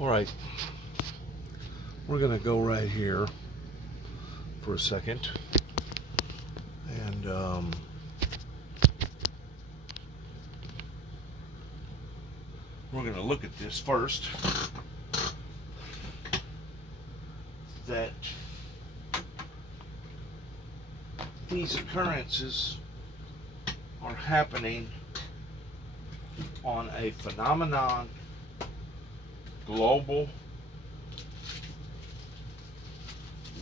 All right, we're gonna go right here for a second, and we're gonna look at this first. That these occurrences are happening on a phenomenon, global,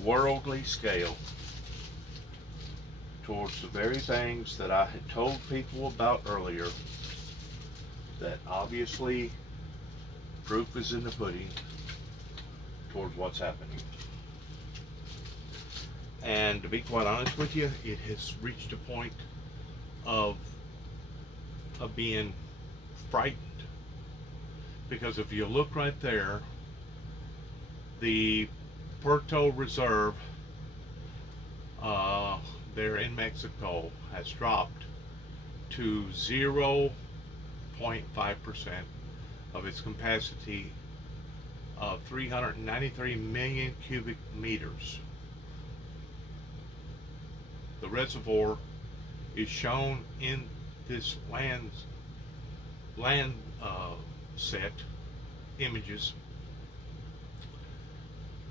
worldly scale, towards the very things that I had told people about earlier, that obviously proof is in the pudding towards what's happening. And to be quite honest with you, it has reached a point of being frightened. Because if you look right there, the Puerto Reserve there in Mexico has dropped to 0.5% of its capacity of 393 million cubic meters. The reservoir is shown in this land set images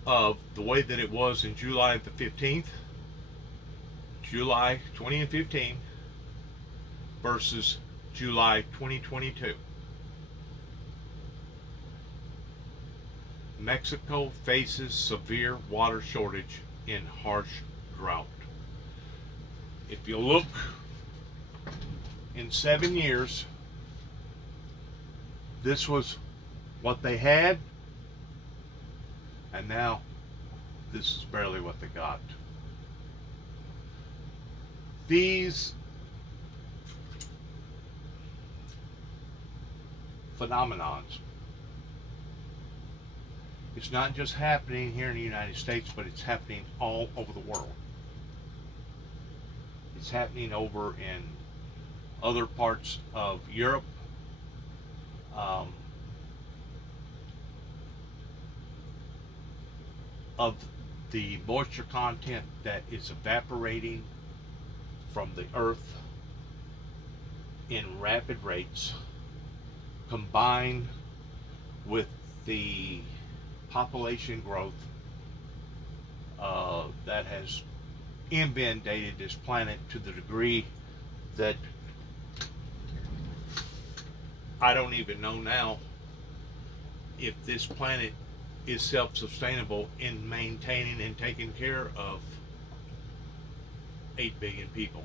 of the way that it was in July the 15th, July 2015 versus July 2022. Mexico faces severe water shortage in harsh drought. If you look in 7 years, this was what they had, and now this is barely what they got. These phenomenons, it's not just happening here in the United States, but it's happening all over the world. It's happening over in other parts of Europe, of the moisture content that is evaporating from the earth in rapid rates, combined with the population growth that has inundated this planet to the degree that I don't even know now if this planet is self-sustainable in maintaining and taking care of 8 billion people.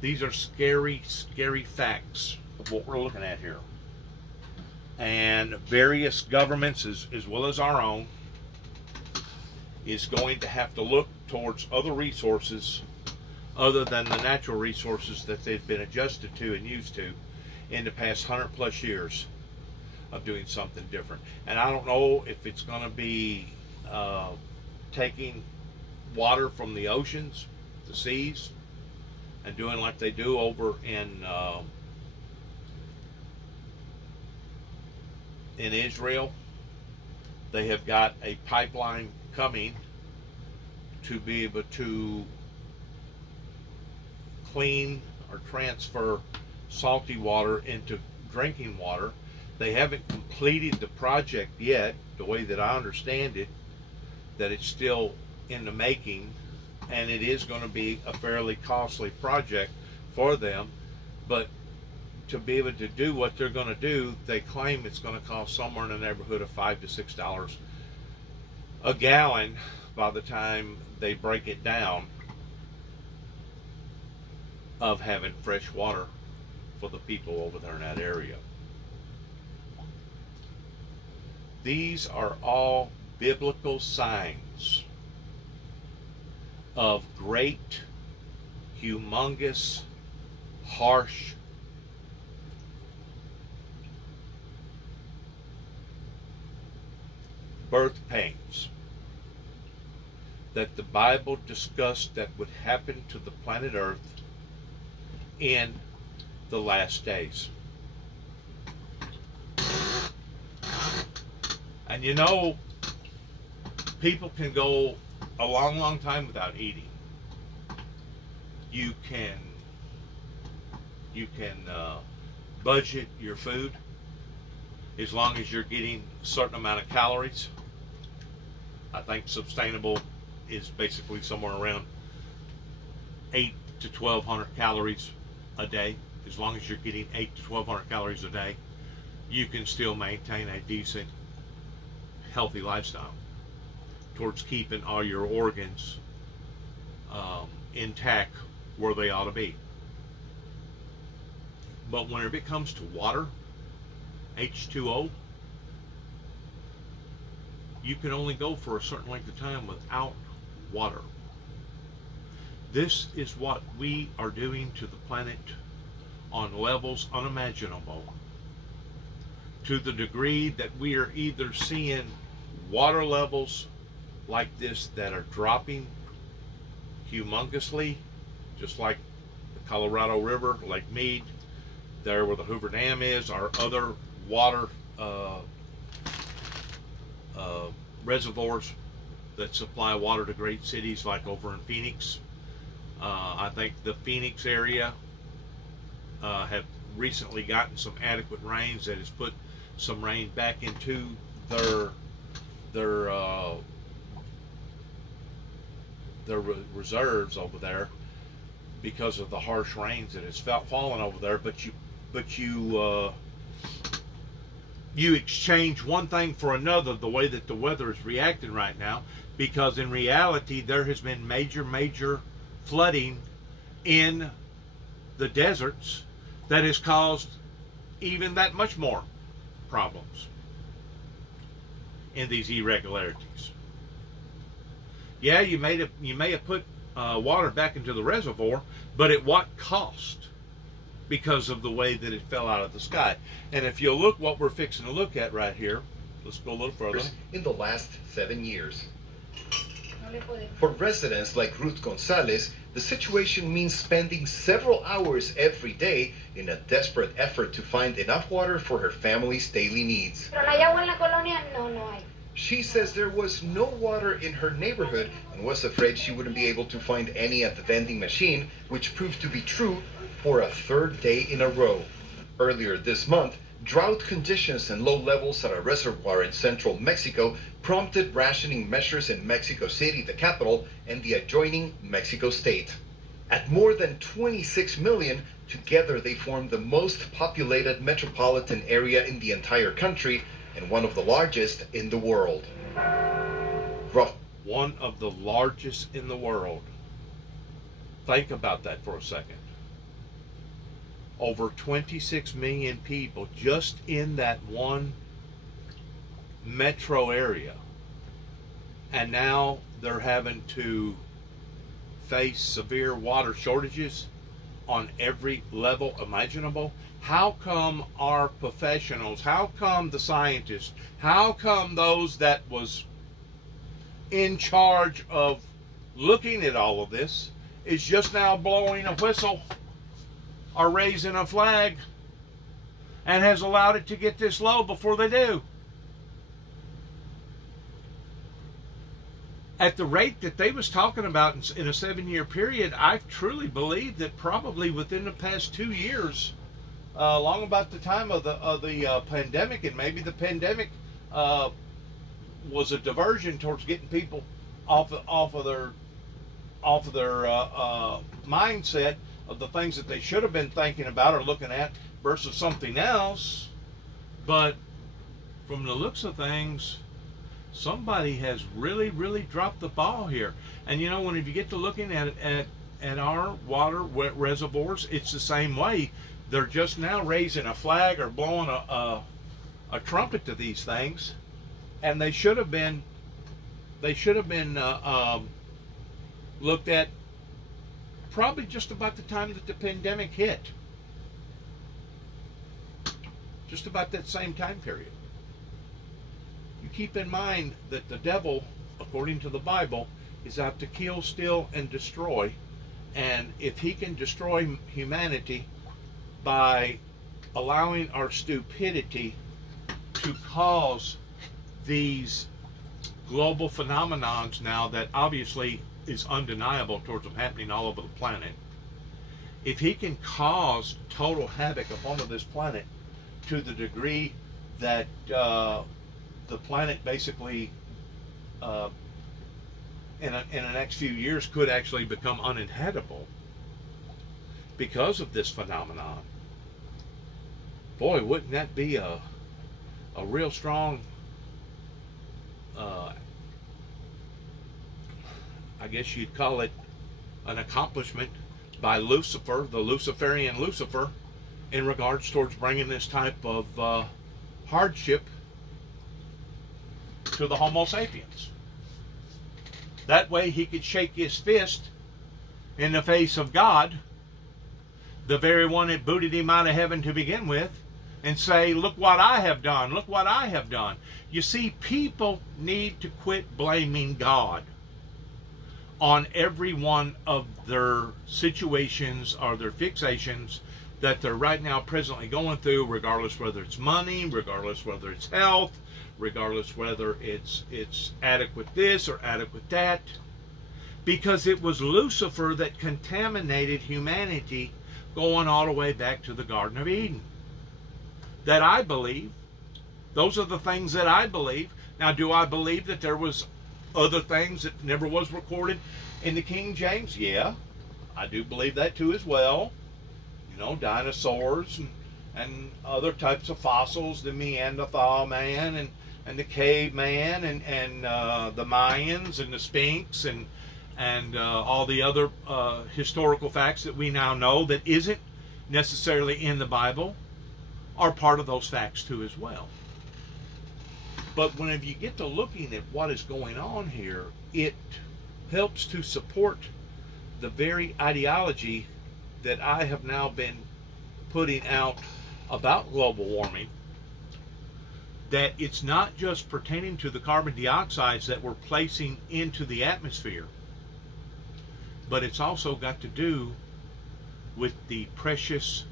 These are scary, scary facts of what we're looking at here. And various governments, as well as our own, is going to have to look towards other resources other than the natural resources that they've been adjusted to and used to in the past 100+ years of doing something different. And I don't know if it's going to be taking water from the oceans, the seas, and doing like they do over in Israel. They have got a pipeline coming to be able to clean or transfer salty water into drinking water. They haven't completed the project yet, the way that I understand it, that it's still in the making, and it is going to be a fairly costly project for them. But to be able to do what they're going to do, they claim it's going to cost somewhere in the neighborhood of $5 to $6 a gallon by the time they break it down, of having fresh water for the people over there in that area. These are all biblical signs of great, humongous, harsh birth pains that the Bible discussed that would happen to the planet Earth in the last days. And you know, people can go a long, long time without eating. You can budget your food as long as you're getting a certain amount of calories. I think sustainable is basically somewhere around 8 to 1,200 calories a day. As long as you're getting 8 to 1,200 calories a day, you can still maintain a decent, healthy lifestyle towards keeping all your organs intact where they ought to be. But whenever it comes to water, H2O, you can only go for a certain length of time without water. This is what we are doing to the planet on levels unimaginable, to the degree that we are either seeing water levels like this that are dropping humongously, just like the Colorado River, Lake Mead, there where the Hoover Dam is, or other water reservoirs that supply water to great cities like over in Phoenix. I think the Phoenix area have recently gotten some adequate rains that has put some rain back into their reserves over there because of the harsh rains that has fallen over there. But you exchange one thing for another, the way that the weather is reacting right now, because in reality there has been major flooding in the deserts that has caused even that much more problems in these irregularities. Yeah, you may have put water back into the reservoir, but at what cost? Because of the way that it fell out of the sky. And if you look what we're fixing to look at right here, let's go a little further. In the last 7 years. For residents like Ruth Gonzalez, the situation means spending several hours every day in a desperate effort to find enough water for her family's daily needs. She says there was no water in her neighborhood and was afraid she wouldn't be able to find any at the vending machine, which proved to be true for a third day in a row. Earlier this month, drought conditions and low levels at a reservoir in central Mexico prompted rationing measures in Mexico City, the capital, and the adjoining Mexico State. At more than 26 million, together they form the most populated metropolitan area in the entire country and one of the largest in the world. One of the largest in the world. Think about that for a second. Over 26 million people just in that one metro area. And now they're having to face severe water shortages on every level imaginable. How come our professionals, how come the scientists, how come those that was in charge of looking at all of this is just now blowing a whistle or raising a flag and has allowed it to get this low before they do? At the rate that they was talking about in a 7-year period, I truly believe that probably within the past 2 years, long about the time of the pandemic, and maybe the pandemic was a diversion towards getting people off of their mindset of the things that they should have been thinking about or looking at versus something else. But from the looks of things, somebody has really dropped the ball here. And you know, when you get to looking at our water reservoirs, it's the same way. They're just now raising a flag or blowing a trumpet to these things, and they should have been looked at probably just about the time that the pandemic hit. Just about that same time period. You keep in mind that the devil, according to the Bible, is out to kill, steal, and destroy. And if he can destroy humanity by allowing our stupidity to cause these global phenomenons now that obviously is undeniable towards them happening all over the planet, if he can cause total havoc upon this planet to the degree that the planet basically in the next few years could actually become uninhabitable because of this phenomenon, boy, wouldn't that be a real strong, I guess you'd call it an accomplishment by Lucifer, the Luciferian Lucifer, in regards towards bringing this type of hardship to the Homo sapiens. That way he could shake his fist in the face of God, the very one that booted him out of heaven to begin with, and say, look what I have done, look what I have done. You see, people need to quit blaming God on every one of their situations or their fixations that they're right now presently going through, regardless whether it's money, regardless whether it's health, regardless whether it's adequate this or adequate that. Because it was Lucifer that contaminated humanity going all the way back to the Garden of Eden. That I believe. Those are the things that I believe. Now, do I believe that there was other things that never was recorded in the King James? Yeah, I do believe that too as well. You know, dinosaurs and other types of fossils, the Neanderthal man and the caveman and the Mayans and the Sphinx and all the other historical facts that we now know that isn't necessarily in the Bible are part of those facts too as well. But whenever you get to looking at what is going on here, it helps to support the very ideology that I have now been putting out about global warming, that it's not just pertaining to the carbon dioxides that we're placing into the atmosphere, but it's also got to do with the precious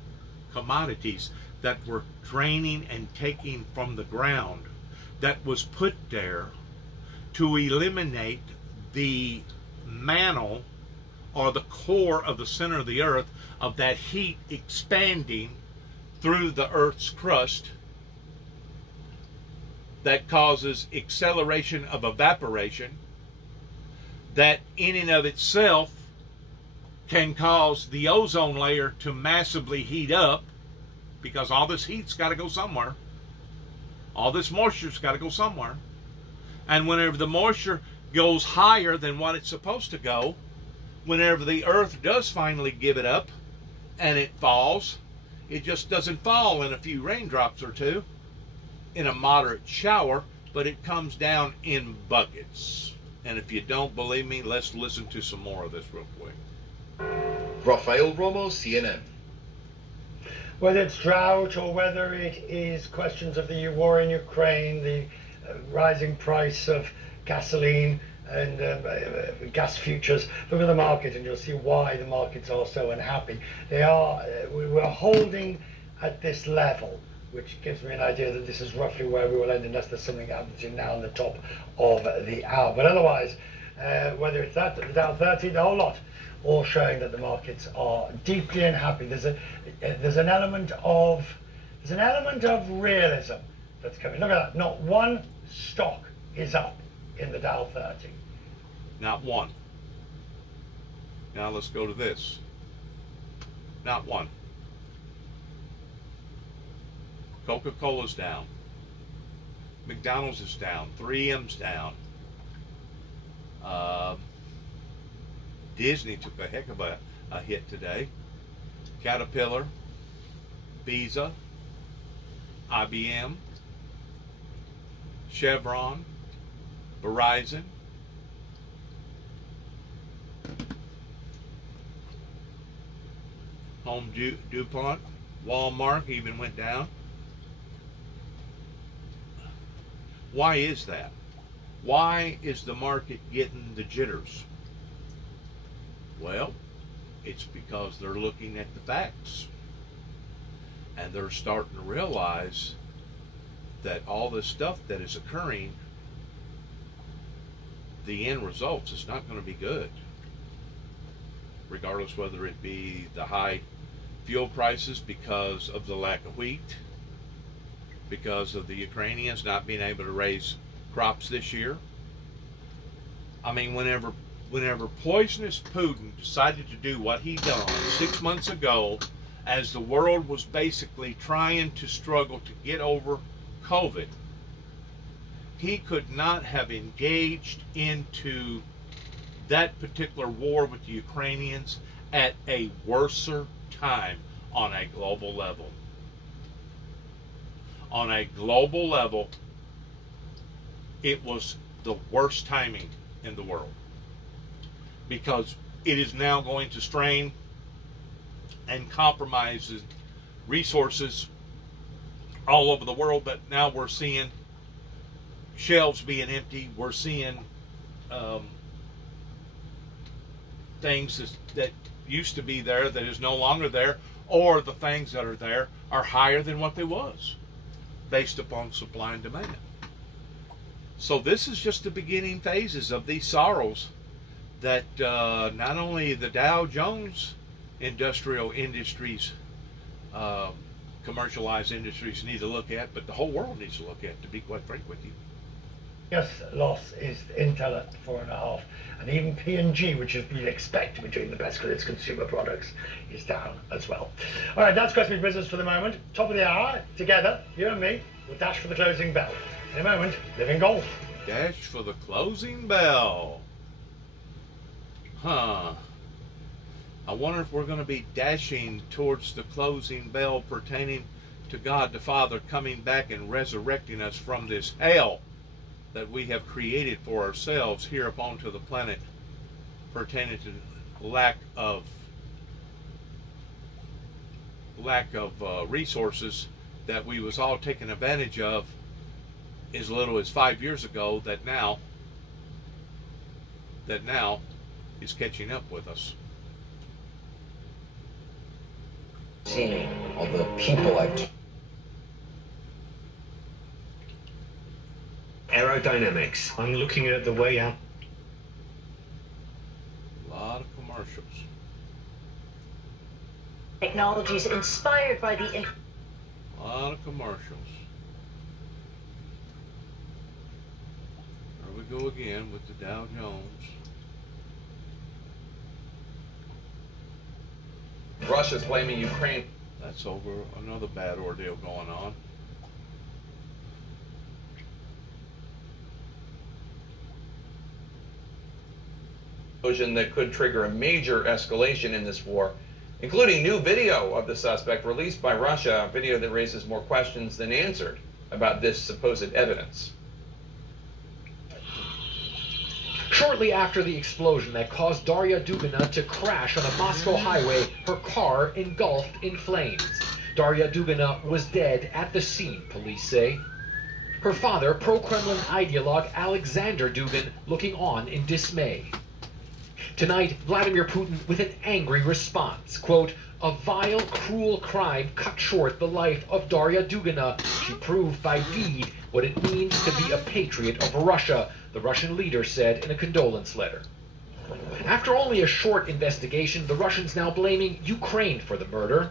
commodities that we're draining and taking from the ground, that was put there to eliminate the mantle or the core of the center of the earth, of that heat expanding through the earth's crust that causes acceleration of evaporation, that in and of itself can cause the ozone layer to massively heat up, because all this heat's got to go somewhere. All this moisture's got to go somewhere. And whenever the moisture goes higher than what it's supposed to go, whenever the earth does finally give it up and it falls, it just doesn't fall in a few raindrops or two in a moderate shower, but it comes down in buckets. And if you don't believe me, let's listen to some more of this real quick. Rafael Romo, CNN. Whether it's drought or whether it is questions of the war in Ukraine, the rising price of gasoline and gas futures, look at the market and you'll see why the markets are so unhappy. We're holding at this level, which gives me an idea that this is roughly where we will end unless there's something happening between now and the top of the hour. But otherwise, whether it's that, the Dow 30, the whole lot, all showing that the markets are deeply unhappy. There's an element of realism that's coming. Look at that. Not one stock is up in the Dow 30. Not one. Now let's go to this. Not one. Coca-Cola's down. McDonald's is down. 3M's down. Disney took a heck of a hit today. Caterpillar, Visa, IBM, Chevron, Verizon, Home DuPont, Walmart even went down. Why is that? Why is the market getting the jitters? Well, it's because they're looking at the facts and they're starting to realize that all this stuff that is occurring, the end results is not going to be good, regardless whether it be the high fuel prices because of the lack of wheat, because of the Ukrainians not being able to raise crops this year. I mean, whenever poisonous Putin decided to do what he done 6 months ago, as the world was basically trying to struggle to get over COVID, he could not have engaged into that particular war with the Ukrainians at a worser time on a global level. On a global level, it was the worst timing in the world, because it is now going to strain and compromise resources all over the world. But now we're seeing shelves being empty. We're seeing things that used to be there that is no longer there, or the things that are there are higher than what they was, based upon supply and demand. So this is just the beginning phases of these sorrows that not only the Dow Jones industrial industries, commercialized industries need to look at, but the whole world needs to look at, to be quite frank with you. Yes, loss is Intel at 4.5, and even P&G, which has been expected to be doing the best because its consumer products, is down as well. All right, that's Questioning Business for the moment. Top of the hour, together, you and me, we'll dash for the closing bell. In a moment, Living Golf. Dash for the closing bell. Huh. I wonder if we're going to be dashing towards the closing bell pertaining to God the Father coming back and resurrecting us from this hell that we have created for ourselves here upon to the planet, pertaining to lack of resources that we was all taking advantage of as little as 5 years ago, that now is catching up with us. Seeing all the people aerodynamics. I'm looking at the way out. A lot of commercials. Technologies inspired by the A lot of commercials. There we go again with the Dow Jones. Russia's blaming Ukraine. That's over another bad ordeal going on. That could trigger a major escalation in this war, including new video of the suspect released by Russia, a video that raises more questions than answered about this supposed evidence. Shortly after the explosion that caused Daria Dugina to crash on a Moscow highway, her car engulfed in flames. Daria Dugina was dead at the scene, police say. Her father, pro-Kremlin ideologue Alexander Dugin, looking on in dismay. Tonight, Vladimir Putin with an angry response. Quote, "A vile, cruel crime cut short the life of Daria Dugina. She proved by deed what it means to be a patriot of Russia," the Russian leader said in a condolence letter. After only a short investigation, the Russians now blaming Ukraine for the murder.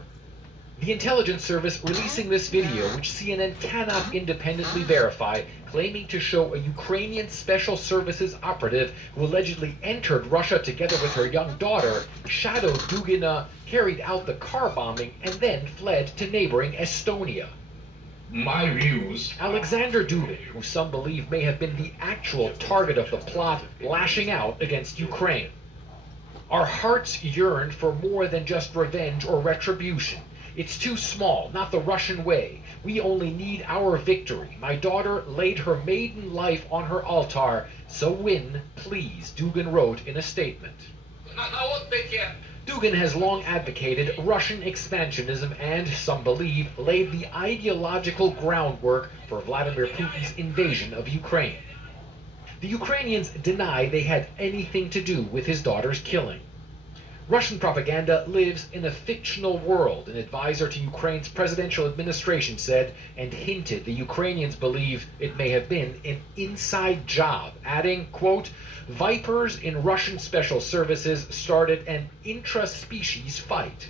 The intelligence service releasing this video, which CNN cannot independently verify, claiming to show a Ukrainian special services operative who allegedly entered Russia together with her young daughter, shadowed Dugina, carried out the car bombing, and then fled to neighboring Estonia. My views. Alexander Dugin, who some believe may have been the actual target of the plot, lashing out against Ukraine. "Our hearts yearn for more than just revenge or retribution. It's too small, not the Russian way. We only need our victory. My daughter laid her maiden life on her altar, so win, please," Dugin wrote in a statement. Dugin has long advocated Russian expansionism and, some believe, laid the ideological groundwork for Vladimir Putin's invasion of Ukraine. The Ukrainians deny they had anything to do with his daughter's killing. Russian propaganda lives in a fictional world, an advisor to Ukraine's presidential administration said, and hinted the Ukrainians believe it may have been an inside job, adding, quote, "Vipers in Russian special services started an intra-species fight."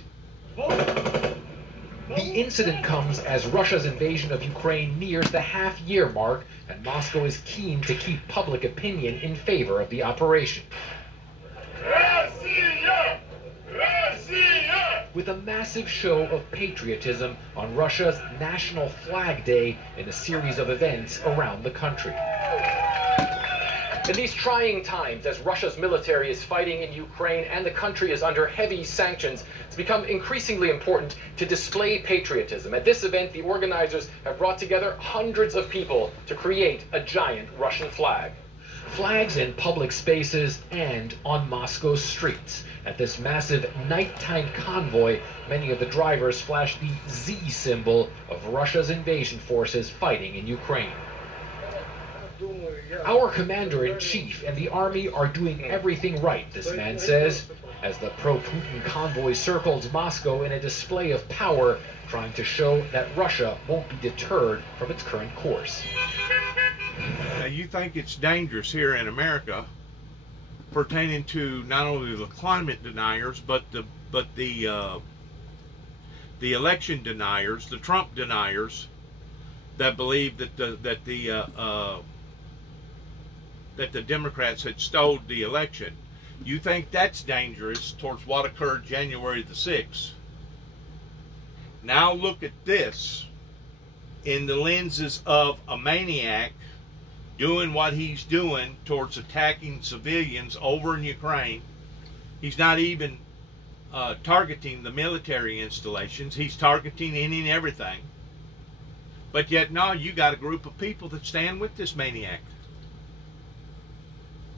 The incident comes as Russia's invasion of Ukraine nears the half-year mark, and Moscow is keen to keep public opinion in favor of the operation. With a massive show of patriotism on Russia's National Flag Day and a series of events around the country. In these trying times, as Russia's military is fighting in Ukraine and the country is under heavy sanctions, it's become increasingly important to display patriotism. At this event, the organizers have brought together hundreds of people to create a giant Russian flag. Flags in public spaces and on Moscow's streets. At this massive nighttime convoy, many of the drivers flashed the Z symbol of Russia's invasion forces fighting in Ukraine. Our commander-in-chief and the army are doing everything right, this man says, as the pro-Putin convoy circles Moscow in a display of power, trying to show that Russia won't be deterred from its current course. Now, you think it's dangerous here in America, pertaining to not only the climate deniers, but the election deniers, the Trump deniers, that believe that the Democrats had stole the election. You think that's dangerous towards what occurred January the 6th. Now look at this in the lenses of a maniac doing what he's doing towards attacking civilians over in Ukraine. He's not even targeting the military installations. He's targeting any and everything. But yet now you got a group of people that stand with this maniac.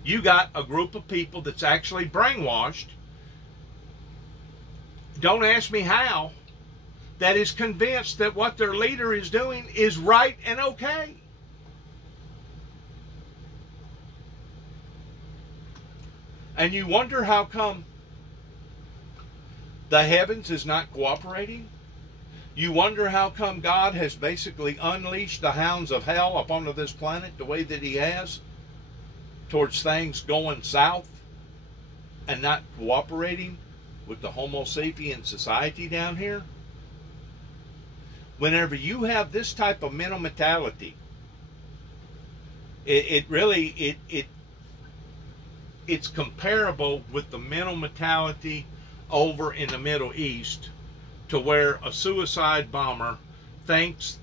You got a group of people that's actually brainwashed. Don't ask me how. That is convinced that what their leader is doing is right and okay. And you wonder how come the heavens is not cooperating? You wonder how come God has basically unleashed the hounds of hell upon this planet the way that he has, towards things going south and not cooperating with the Homo sapien society down here? Whenever you have this type of mental mentality, it's comparable with the mental mentality over in the Middle East, to where a suicide bomber thinks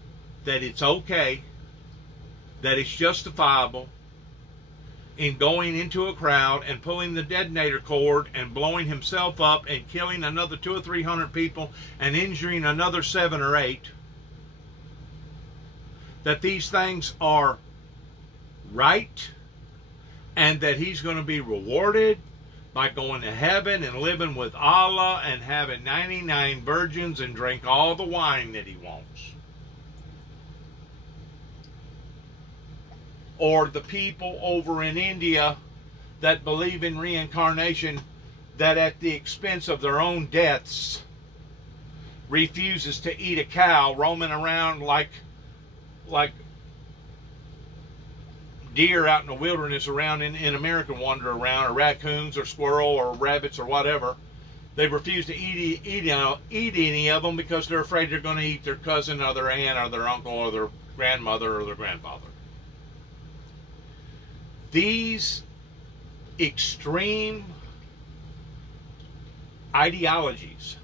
that it's okay, that it's justifiable in going into a crowd and pulling the detonator cord and blowing himself up and killing another 200 or 300 people and injuring another 7 or 8. That these things are right, and that he's going to be rewarded by going to heaven and living with Allah and having 99 virgins and drink all the wine that he wants. Or the people over in India that believe in reincarnation, that at the expense of their own deaths refuses to eat a cow, roaming around like deer out in the wilderness around in America wander around, or raccoons or squirrel or rabbits or whatever. They refuse to eat any of them because they're afraid they're going to eat their cousin or their aunt or their uncle or their grandmother or their grandfather. These extreme ideologies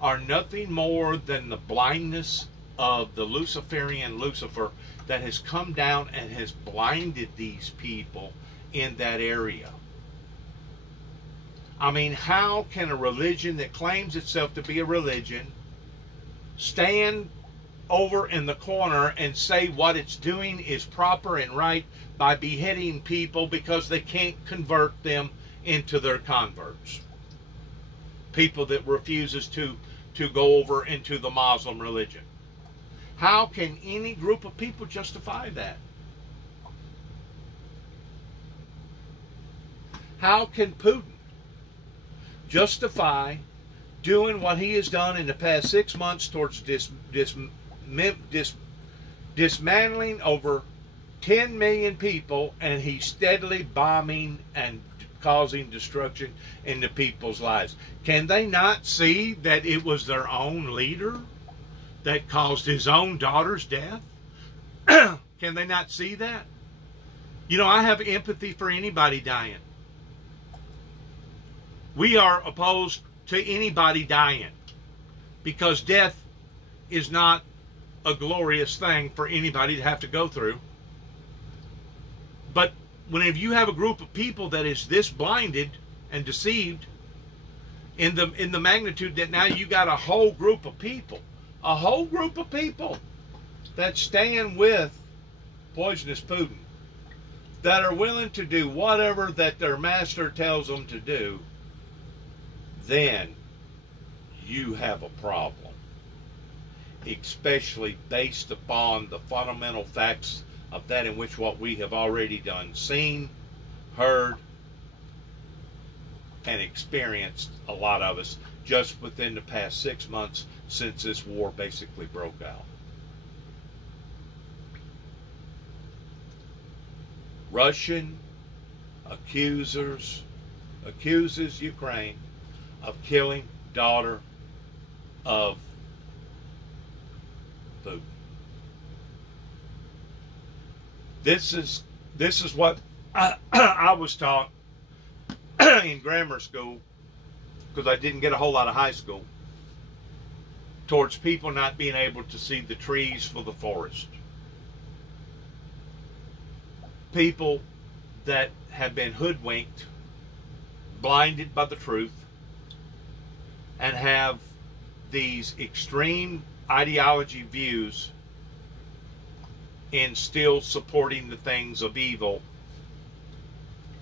are nothing more than the blindness of the Luciferian Lucifer that has come down and has blinded these people in that area. I mean, how can a religion that claims itself to be a religion stand over in the corner and say what it's doing is proper and right by beheading people because they can't convert them into their converts? People that refuses to go over into the Muslim religion. How can any group of people justify that? How can Putin justify doing what he has done in the past 6 months towards dismantling over 10 million people, and he's steadily bombing and causing destruction in the people's lives? Can they not see that it was their own leader that caused his own daughter's death? Can they not see that? You know, I have empathy for anybody dying. We are opposed to anybody dying because death is not a glorious thing for anybody to have to go through. But whenever you have a group of people that is this blinded and deceived in the magnitude that now you got a whole group of people that stand with poisonous Putin, that are willing to do whatever that their master tells them to do, then you have a problem, especially based upon the fundamental facts of that in which what we have already done, seen, heard, and experienced, a lot of us, just within the past 6 months since this war basically broke out. Russian accuses Ukraine of killing daughter of Putin. This is what I was taught in grammar school, because I didn't get a whole lot of high school, towards people not being able to see the trees for the forest. People that have been hoodwinked, blinded by the truth, and have these extreme ideology views in still supporting the things of evil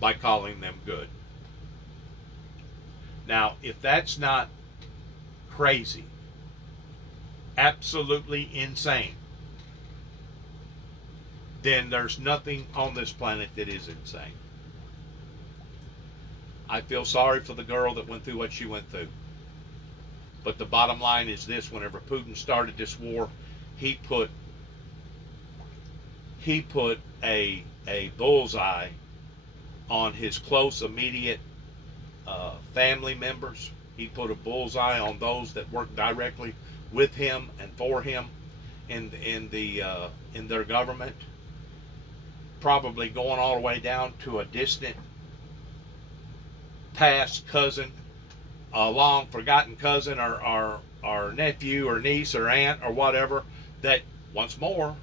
by calling them good. Now, if that's not crazy, absolutely insane, then there's nothing on this planet that is insane. I feel sorry for the girl that went through what she went through. But the bottom line is this: whenever Putin started this war, he put a bullseye on his close, immediate family members. He put a bullseye on those that worked directly with him and for him in their government. Probably going all the way down to a distant past cousin, a long forgotten cousin, or nephew or niece or aunt or whatever, that once more,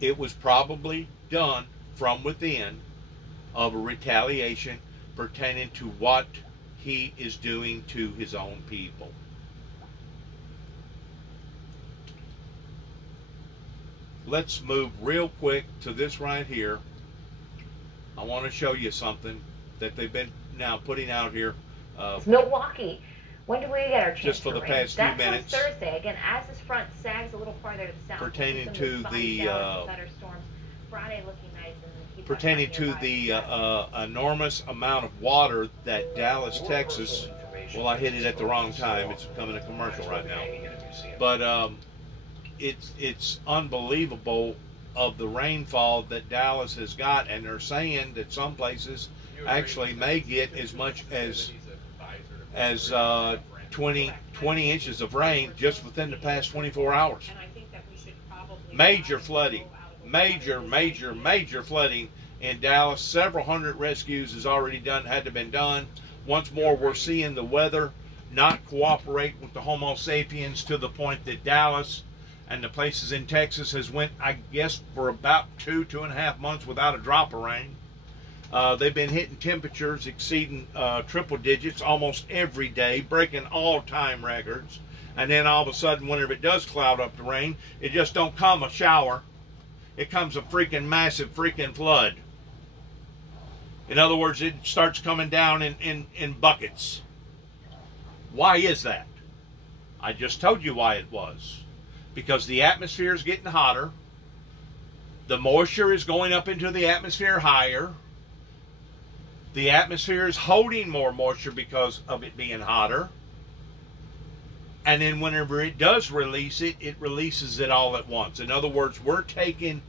it was probably done from within of a retaliation pertaining to what he is doing to his own people. Let's move real quick to this right here. I want to show you something that they've been now putting out here. Milwaukee. When do we get our chance just for the past few That's minutes. On Thursday. Again, as this front sags a little farther to the south. Pertaining to the Friday looking nice, and pertaining to the enormous amount of water that Dallas, Texas. Well, I hit it at the wrong time. It's becoming a commercial right now. But it's unbelievable of the rainfall that Dallas has got, and they're saying that some places actually may get as much as 20 inches of rain just within the past 24 hours. Major flooding, major flooding in Dallas. Several hundred rescues has already had to been done. Once more, we're seeing the weather not cooperate with the Homo sapiens to the point that Dallas and the places in Texas has went, I guess, for about 2.5 months without a drop of rain. They've been hitting temperatures exceeding triple digits almost every day, breaking all-time records. And then all of a sudden, whenever it does cloud up the rain, it just don't come a shower. It comes a freaking massive freaking flood. In other words, it starts coming down in buckets. Why is that? I just told you why it was. Because the atmosphere is getting hotter. The moisture is going up into the atmosphere higher. the atmosphere is holding more moisture because of it being hotter. And then whenever it does release it, it releases it all at once. In other words, we're taking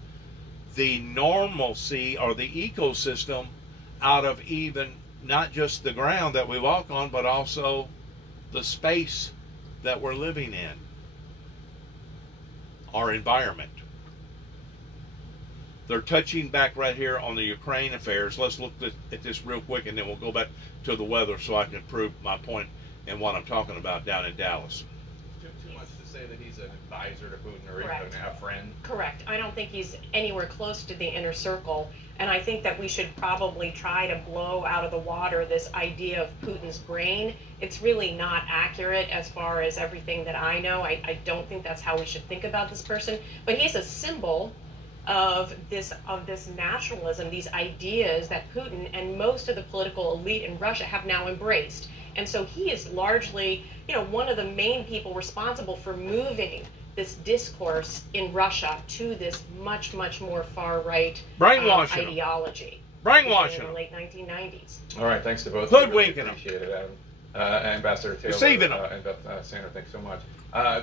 the normalcy or the ecosystem out of even not just the ground that we walk on, but also the space that we're living in, our environment. They're touching back right here on the Ukraine affairs. Let's look at this real quick, and then we'll go back to the weather so I can prove my point and what I'm talking about down in Dallas. Too much to say that he's an advisor to Putin or Correct. even a friend. Correct. I don't think he's anywhere close to the inner circle, and I think that we should probably try to blow out of the water this idea of Putin's brain. It's really not accurate as far as everything that I know. I don't think that's how we should think about this person, but he's a symbol of this nationalism, these ideas that Putin and most of the political elite in Russia have now embraced. And so he is largely, one of the main people responsible for moving this discourse in Russia to this much, much more far-right ideology. Brainwashing in the late 1990s. All right, thanks to both. Hoodwinking them. Appreciate it, Adam. Ambassador Taylor Deceiving them. And Beth Sander, thanks so much.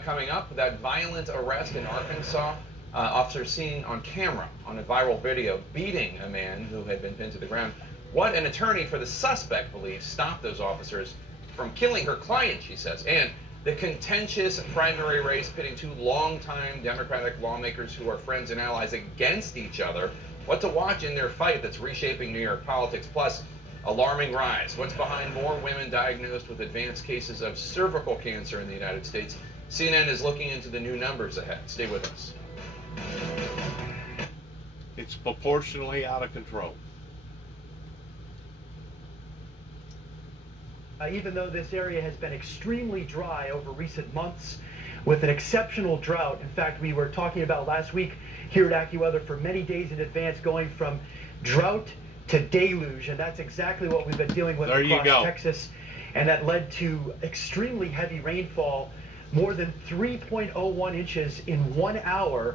Coming up, that violent arrest in Arkansas. Officers seen on camera on a viral video beating a man who had been pinned to the ground. What an attorney for the suspect believes stopped those officers from killing her client, she says. And the contentious primary race pitting two longtime Democratic lawmakers who are friends and allies against each other. What to watch in their fight that's reshaping New York politics. Plus, alarming rise. What's behind more women diagnosed with advanced cases of cervical cancer in the United States? CNN is looking into the new numbers ahead. Stay with us. It's proportionally out of control. Even though this area has been extremely dry over recent months with an exceptional drought. In fact, we were talking about last week here at AccuWeather for many days in advance going from drought to deluge, and that's exactly what we've been dealing with across Texas. And that led to extremely heavy rainfall, more than 3.01 inches in 1 hour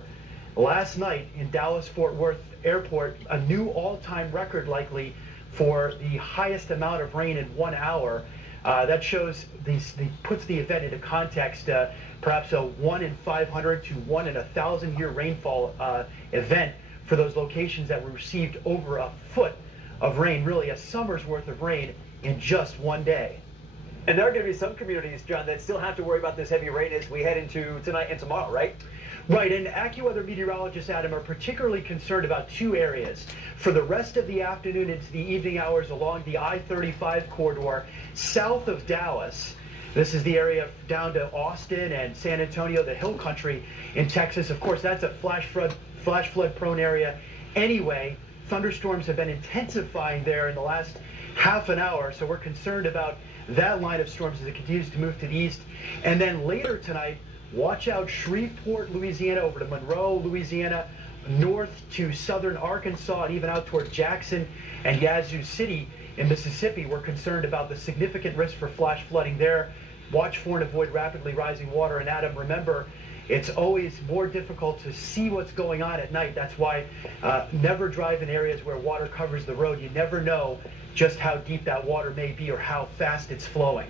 last night in Dallas-Fort Worth Airport, a new all-time record likely for the highest amount of rain in 1 hour. That shows puts the event into context. Perhaps a 1 in 500 to 1 in 1,000 year rainfall event for those locations that received over a foot of rain, really a summer's worth of rain in just one day. And there are going to be some communities, John, that still have to worry about this heavy rain as we head into tonight and tomorrow, right? Right, and AccuWeather meteorologists, Adam, are particularly concerned about two areas. For the rest of the afternoon into the evening hours along the I-35 corridor south of Dallas, this is the area down to Austin and San Antonio, the hill country in Texas. Of course, that's a flash flood prone area anyway. Thunderstorms have been intensifying there in the last half an hour, so we're concerned about that line of storms as it continues to move to the east. And then later tonight, watch out Shreveport, Louisiana, over to Monroe, Louisiana, north to southern Arkansas, and even out toward Jackson and Yazoo City in Mississippi. We're concerned about the significant risk for flash flooding there. Watch for and avoid rapidly rising water. And Adam, remember, it's always more difficult to see what's going on at night. That's why never drive in areas where water covers the road. You never know just how deep that water may be or how fast it's flowing.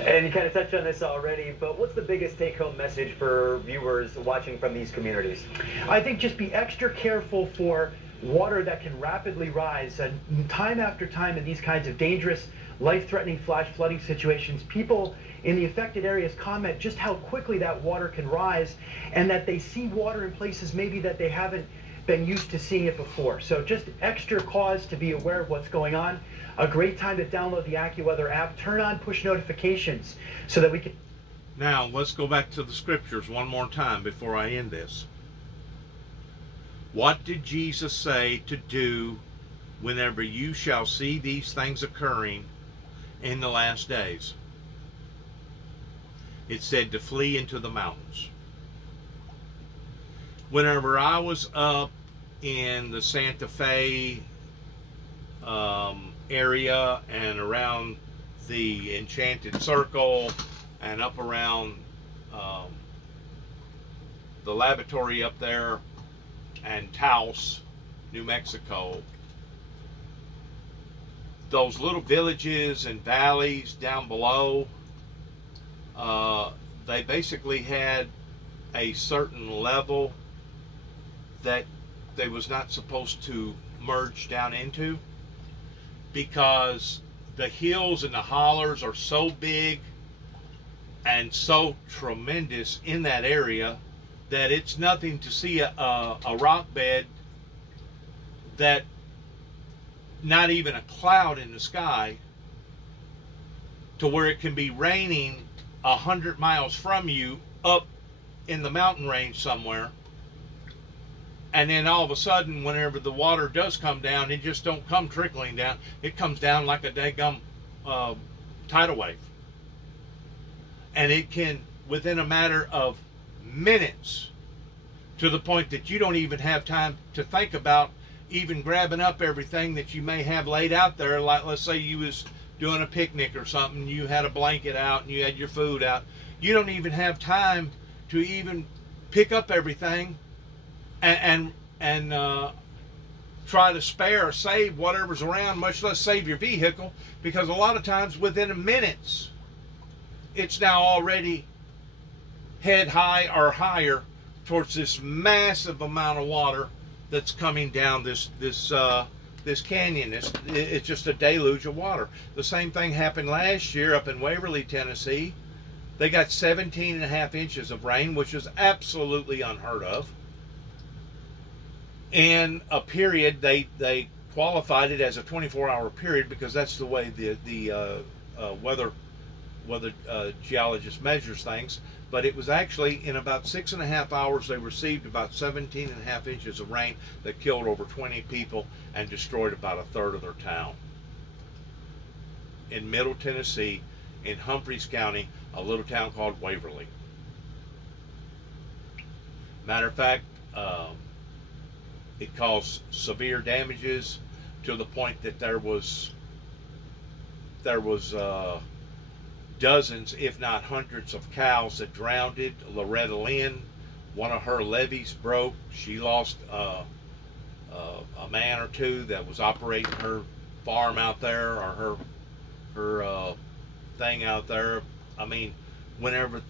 And you kind of touched on this already, but what's the biggest take-home message for viewers watching from these communities? I think just be extra careful for water that can rapidly rise. And time after time in these kinds of dangerous, life-threatening flash flooding situations, people in the affected areas comment just how quickly that water can rise, and that they see water in places maybe that they haven't been used to seeing it before. So just extra cause to be aware of what's going on. A great time to download the AccuWeather app, turn on push notifications so that we can... Now, let's go back to the scriptures one more time before I end this. What did Jesus say to do whenever you shall see these things occurring in the last days? It said to flee into the mountains. Whenever I was up in the Santa Fe area and around the Enchanted Circle and up around the laboratory up there and Taos, New Mexico, those little villages and valleys down below, they basically had a certain level that they was not supposed to merge down into, because the hills and the hollers are so big and so tremendous in that area that it's nothing to see a rock bed that not even a cloud in the sky, to where it can be raining 100 miles from you up in the mountain range somewhere, and then all of a sudden, whenever the water does come down, it just don't come trickling down. It comes down like a daggum tidal wave. And it can, within a matter of minutes, to the point that you don't even have time to think about even grabbing up everything that you may have laid out there. Like, let's say you was doing a picnic or something, you had a blanket out and you had your food out. You don't even have time to even pick up everything and try to spare or save whatever's around, much less save your vehicle, because a lot of times within minutes it's now already head high or higher towards this massive amount of water that's coming down this canyon. It's just a deluge of water. The same thing happened last year up in Waverly, Tennessee. They got 17.5 inches of rain, which is absolutely unheard of. In a period, they qualified it as a 24-hour period because that's the way the weather geologist measures things. But it was actually in about 6.5 hours they received about 17.5 inches of rain that killed over 20 people and destroyed about a third of their town. In Middle Tennessee, in Humphreys County, a little town called Waverly. Matter of fact, it caused severe damages to the point that there was dozens, if not hundreds, of cows that drowned. Loretta Lynn, one of her levees broke. She lost a man or two that was operating her farm out there, or her thing out there. I mean, whenever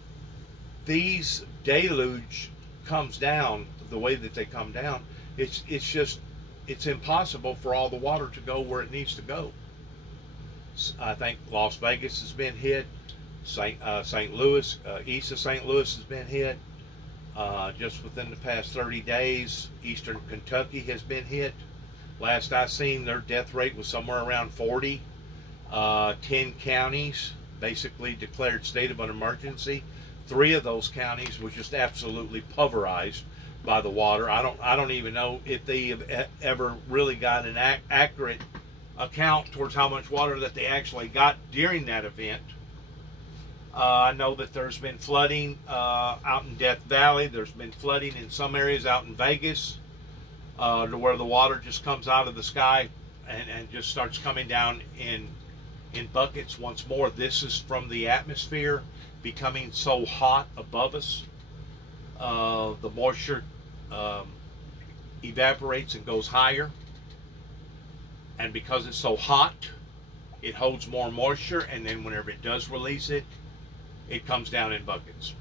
these deluge comes down the way that they come down, it's impossible for all the water to go where it needs to go. I think Las Vegas has been hit. St. Louis, east of St. Louis has been hit. Just within the past 30 days, eastern Kentucky has been hit. Last I seen, their death rate was somewhere around 40. 10 counties basically declared state of an emergency. 3 of those counties was just absolutely pulverized by the water. I don't even know if they have ever really got an accurate account towards how much water that they actually got during that event. I know that there's been flooding out in Death Valley. There's been flooding in some areas out in Vegas, to where the water just comes out of the sky and just starts coming down in buckets once more. This is from the atmosphere becoming so hot above us. The moisture evaporates and goes higher, and because it's so hot, it holds more moisture, and then whenever it does release it, it comes down in buckets.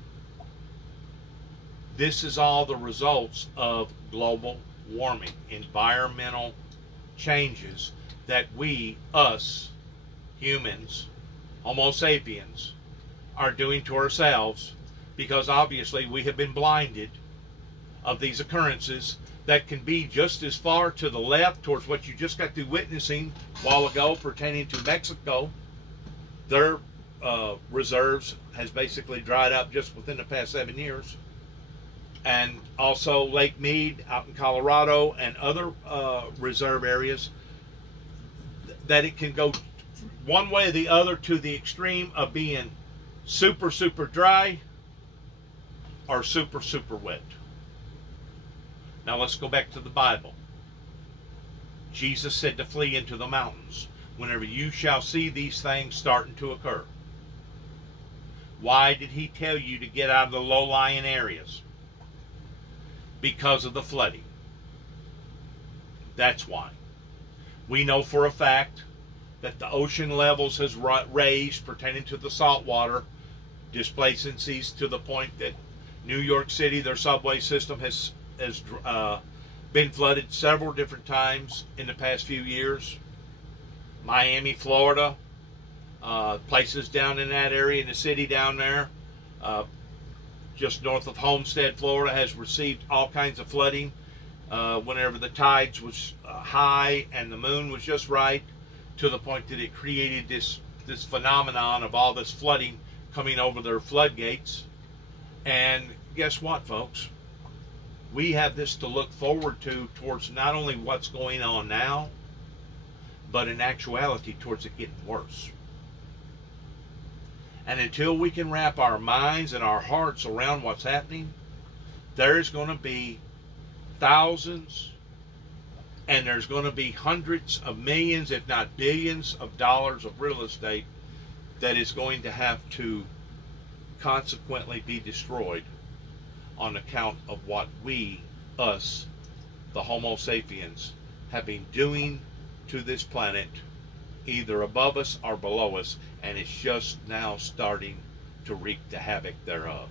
This is all the results of global warming, environmental changes that we, us, humans, Homo sapiens, are doing to ourselves, because obviously we have been blinded of these occurrences that can be just as far to the left towards what you just got through witnessing a while ago pertaining to Mexico. Their reserves has basically dried up just within the past 7 years. And also Lake Mead out in Colorado and other reserve areas, that it can go one way or the other to the extreme of being super, super dry or super, super wet. Now let's go back to the Bible. Jesus said to flee into the mountains whenever you shall see these things starting to occur. Why did he tell you to get out of the low-lying areas? Because of the flooding. That's why. We know for a fact that the ocean levels has raised pertaining to the salt water, displacing seas to the point that New York City, their subway system has been flooded several different times in the past few years. Miami, Florida, places down in that area, in the city down there, just north of Homestead, Florida, has received all kinds of flooding whenever the tides was high and the moon was just right, to the point that it created this phenomenon of all this flooding coming over their floodgates. And guess what, folks? We have this to look forward to, towards not only what's going on now, but in actuality towards it getting worse. And until we can wrap our minds and our hearts around what's happening, there's going to be thousands, and there's going to be hundreds of millions, if not billions, of dollars of real estate that is going to have to consequently be destroyed on account of what we, us, the Homo sapiens, have been doing to this planet, either above us or below us, and it's just now starting to wreak the havoc thereof.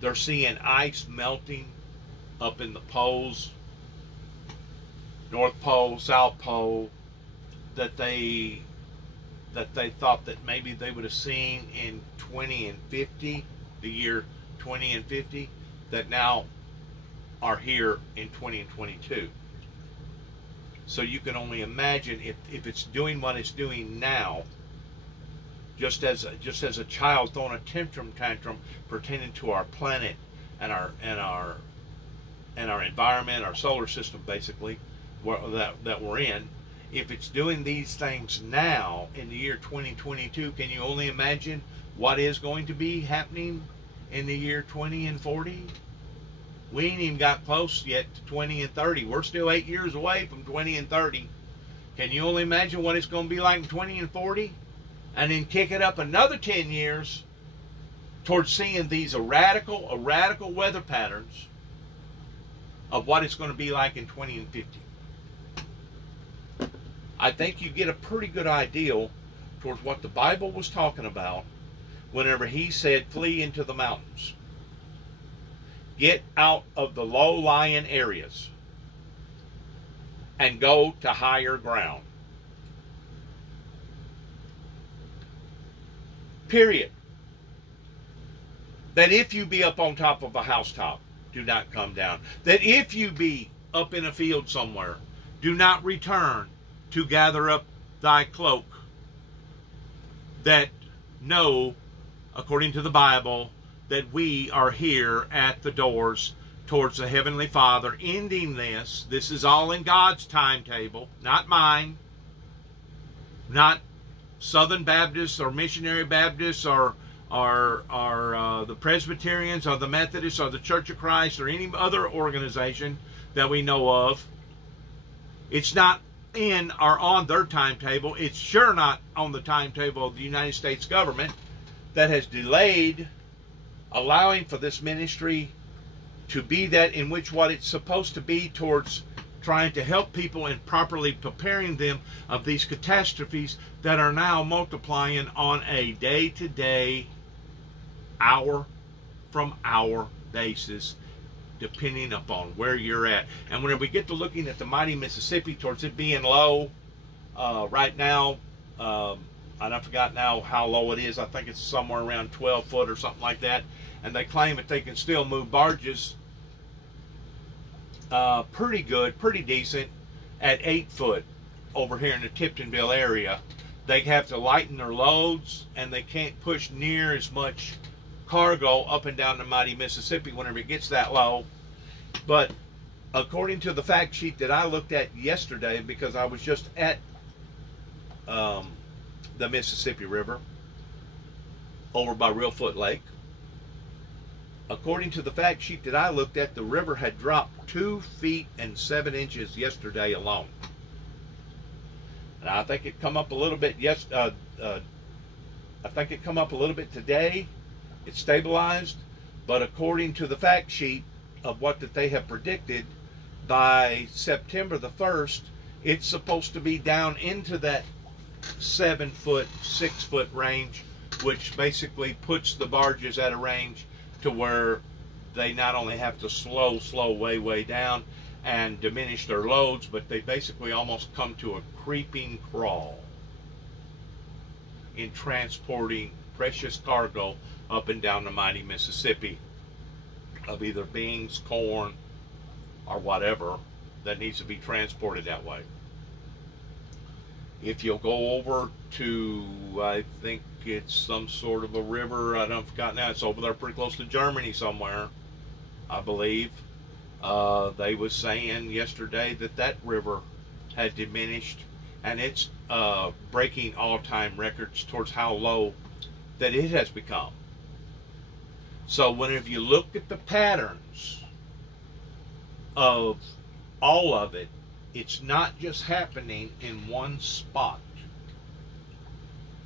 They're seeing ice melting up in the poles, North Pole, South Pole, that they thought that maybe they would have seen in 20 and 50, the year 20 and 50, that now are here in 20 and 22. So you can only imagine if it's doing what it's doing now, just as a child throwing a tantrum pertaining to our planet and our environment, our solar system, basically, that we're in. If it's doing these things now in the year 2022, can you only imagine what is going to be happening in the year 20 and 40? We ain't even got close yet to 20 and 30. We're still 8 years away from 20 and 30. Can you only imagine what it's going to be like in 20 and 40? And then kick it up another 10 years towards seeing these radical weather patterns of what it's going to be like in 20 and 50. I think you get a pretty good idea towards what the Bible was talking about whenever he said, flee into the mountains. Get out of the low-lying areas and go to higher ground. Period. That if you be up on top of a housetop, do not come down. That if you be up in a field somewhere, do not return to gather up thy cloak. That know, according to the Bible, that we are here at the doors towards the Heavenly Father, ending this. This is all in God's timetable, not mine, not Southern Baptists or Missionary Baptists or the Presbyterians or the Methodists or the Church of Christ or any other organization that we know of. It's not in or on their timetable. It's sure not on the timetable of the United States government that has delayed allowing for this ministry to be that in which what it's supposed to be, towards trying to help people and properly preparing them of these catastrophes that are now multiplying on a day-to-day, hour-from-hour basis, depending upon where you're at. And whenever we get to looking at the mighty Mississippi, towards it being low, right now, and I forgot now how low it is. I think it's somewhere around 12 foot or something like that. And they claim that they can still move barges pretty good, pretty decent, at 8 foot over here in the Tiptonville area. They have to lighten their loads, and they can't push near as much cargo up and down the mighty Mississippi whenever it gets that low. But according to the fact sheet that I looked at yesterday, because I was just at the Mississippi River over by Reelfoot Lake, according to the fact sheet that I looked at, the river had dropped 2 feet and 7 inches yesterday alone. And I think it come up a little bit. I think it come up a little bit today. It stabilized, but according to the fact sheet of what that they have predicted, by September the 1st, It's supposed to be down into that 7 foot, 6 foot range, which basically puts the barges at a range to where they not only have to slow way down and diminish their loads, but they basically almost come to a creeping crawl in transporting precious cargo up and down the mighty Mississippi of either beans, corn, or whatever that needs to be transported that way. If you'll go over to, I think it's some sort of a river, I don't forget now, it's over there pretty close to Germany somewhere, I believe. They was saying yesterday that that river had diminished, and it's breaking all-time records towards how low that it has become. So whenever you look at the patterns of all of it, it's not just happening in one spot.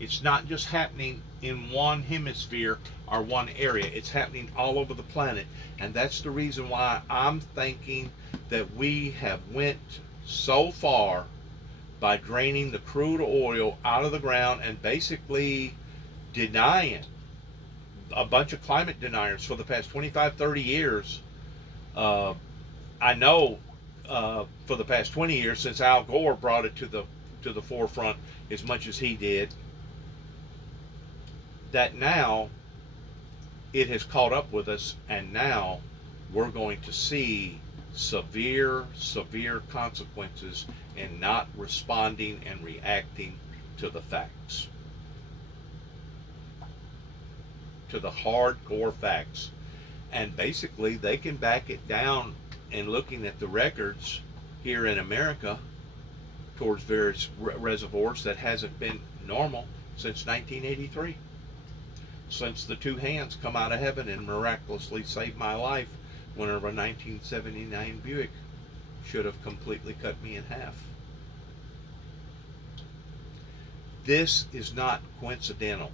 It's not just happening in one hemisphere or one area. It's happening all over the planet. And that's the reason why I'm thinking that we have went so far by draining the crude oil out of the ground and basically denying, a bunch of climate deniers for the past 25, 30 years. I know for the past 20 years, since Al Gore brought it to the forefront as much as he did, that now it has caught up with us, and now we're going to see severe consequences in not responding and reacting to the facts, to the hardcore facts. And basically they can back it down and looking at the records here in America towards various reservoirs that hasn't been normal since 1983. Since the two hands come out of heaven and miraculously saved my life whenever a 1979 Buick should have completely cut me in half. This is not coincidental.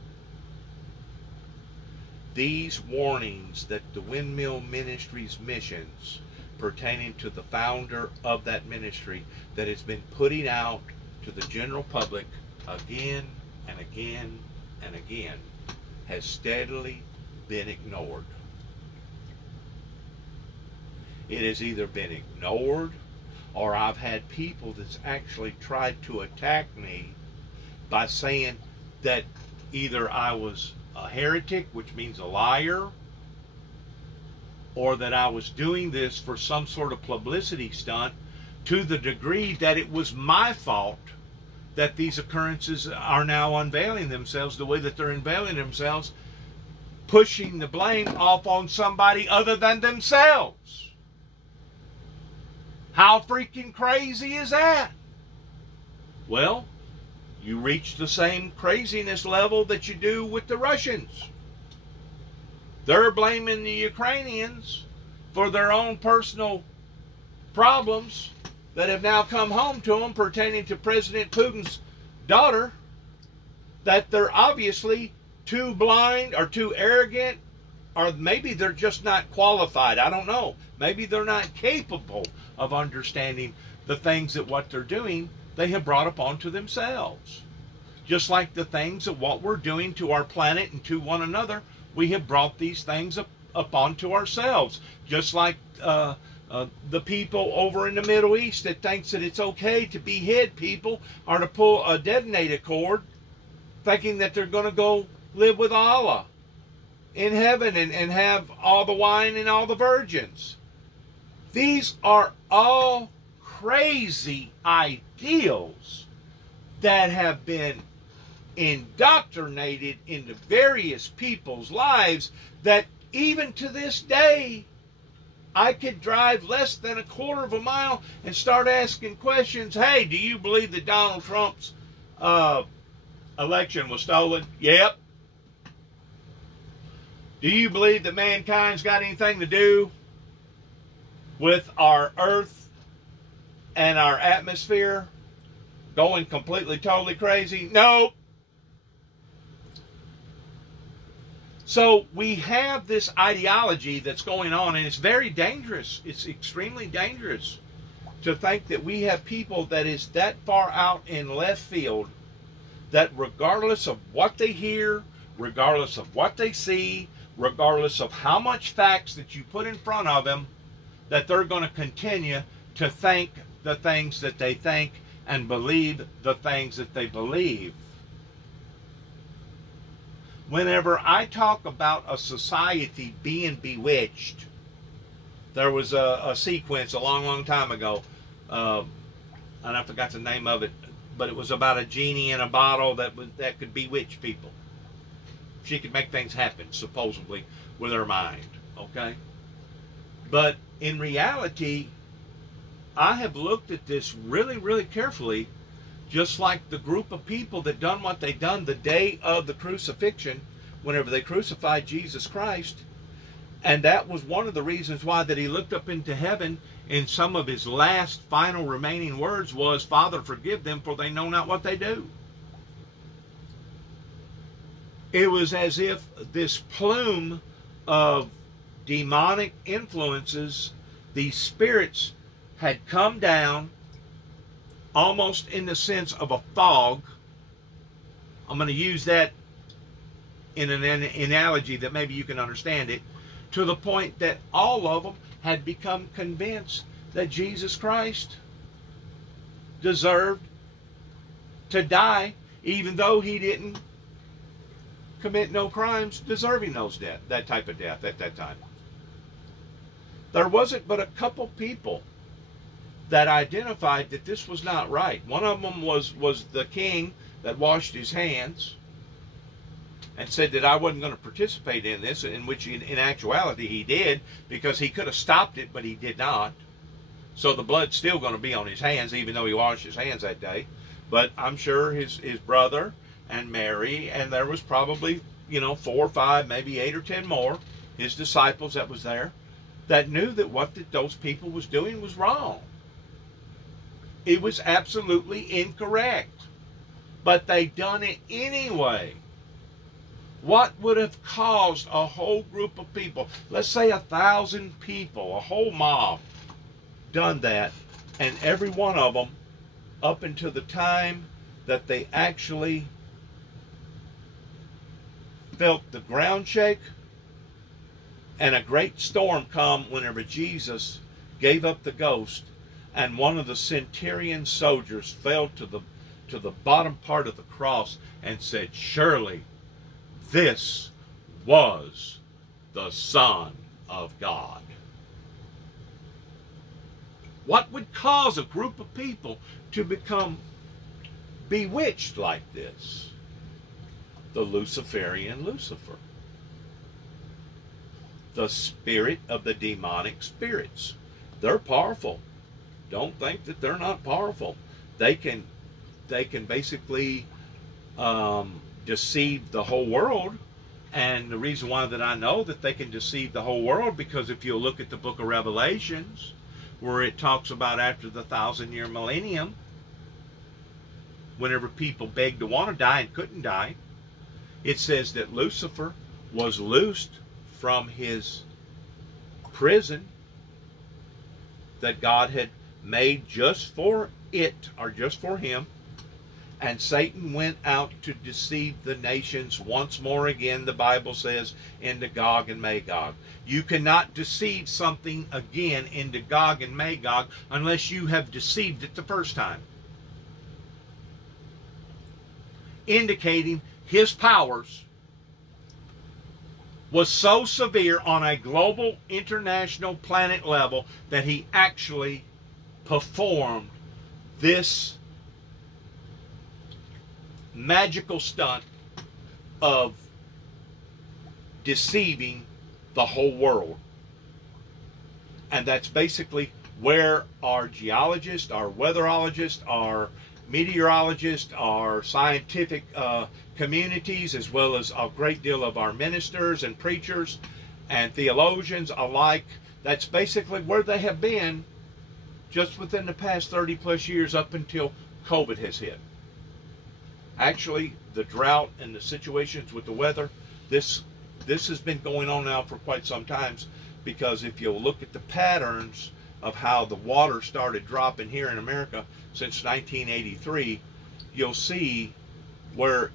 These warnings that the Windmill Ministries missions pertaining to the founder of that ministry that has been putting out to the general public again and again and again has steadily been ignored. It has either been ignored, or I've had people that's actually tried to attack me by saying that either I was a heretic, which means a liar, or that I was doing this for some sort of publicity stunt, to the degree that it was my fault that these occurrences are now unveiling themselves the way that they're unveiling themselves, pushing the blame off on somebody other than themselves. How freaking crazy is that? Well, you reach the same craziness level that you do with the Russians. They're blaming the Ukrainians for their own personal problems that have now come home to them pertaining to President Putin's daughter, that they're obviously too blind or too arrogant, or maybe they're just not qualified. I don't know. Maybe they're not capable of understanding the things that what they're doing they have brought upon to themselves. Just like the things of what we're doing to our planet and to one another, we have brought these things upon to ourselves. Just like the people over in the Middle East that thinks that it's okay to behead people or to pull a detonator cord, thinking that they're going to go live with Allah in heaven and have all the wine and all the virgins. These are all crazy ideals that have been indoctrinated into various people's lives, that even to this day I could drive less than a quarter of a mile and start asking questions. Hey, do you believe that Donald Trump's election was stolen? Yep. Do you believe that mankind's got anything to do with our earth and our atmosphere going completely, totally crazy? Nope. So we have this ideology that's going on, and it's very dangerous. It's extremely dangerous. to think that we have people that is that far out in left field that regardless of what they hear, regardless of what they see, regardless of how much facts that you put in front of them, that they're going to continue to think the things that they think and believe the things that they believe. Whenever I talk about a society being bewitched, there was a sequence a long time ago, and I forgot the name of it, but it was about a genie in a bottle that could bewitch people. She could make things happen, supposedly, with her mind, okay? But in reality, I have looked at this really carefully, just like the group of people that done what they done the day of the crucifixion, whenever they crucified Jesus Christ. And that was one of the reasons why that he looked up into heaven, and some of his last final remaining words was, Father, forgive them, for they know not what they do. It was as if this plume of demonic influences, these spirits, had come down almost in the sense of a fog. I'm going to use that in an analogy that maybe you can understand it, to the point that all of them had become convinced that Jesus Christ deserved to die, even though he didn't commit no crimes deserving that type of death at that time. There wasn't but a couple people that identified that this was not right. One of them was the king that washed his hands and said that I wasn't going to participate in this, in which in actuality he did, because he could have stopped it, but he did not. So the blood's still going to be on his hands, even though he washed his hands that day. But I'm sure his brother and Mary, and there was probably, 4 or 5, maybe 8 or 10 more, his disciples that was there, that knew that what those people was doing was wrong. It was absolutely incorrect. But they done it anyway. What would have caused a whole group of people, let's say 1,000 people, a whole mob, done that, and every one of them, up until the time that they actually felt the ground shake and a great storm come whenever Jesus gave up the ghost, and one of the centurion soldiers fell to the bottom part of the cross and said, surely this was the Son of God. What would cause a group of people to become bewitched like this? The Luciferian Lucifer. The spirit of the demonic spirits. They're powerful. Don't think that they're not powerful. They can basically deceive the whole world. And the reason why that I know that they can deceive the whole world, because if you look at the book of Revelations, where it talks about after the 1,000-year millennium, whenever people begged to want to die and couldn't die, it says that Lucifer was loosed from his prison that God had made just for it, or just for him, and Satan went out to deceive the nations once more again, the Bible says, into Gog and Magog. You cannot deceive something again into Gog and Magog unless you have deceived it the first time. Indicating his powers was so severe on a global, international, planet level that he actually performed this magical stunt of deceiving the whole world. And that's basically where our geologists, our weatherologists, our meteorologists, our scientific communities, as well as a great deal of our ministers and preachers and theologians alike, that's basically where they have been just within the past 30 plus years up until COVID has hit. Actually, the drought and the situations with the weather, this has been going on now for quite some time, because if you look at the patterns of how the water started dropping here in America since 1983, you'll see where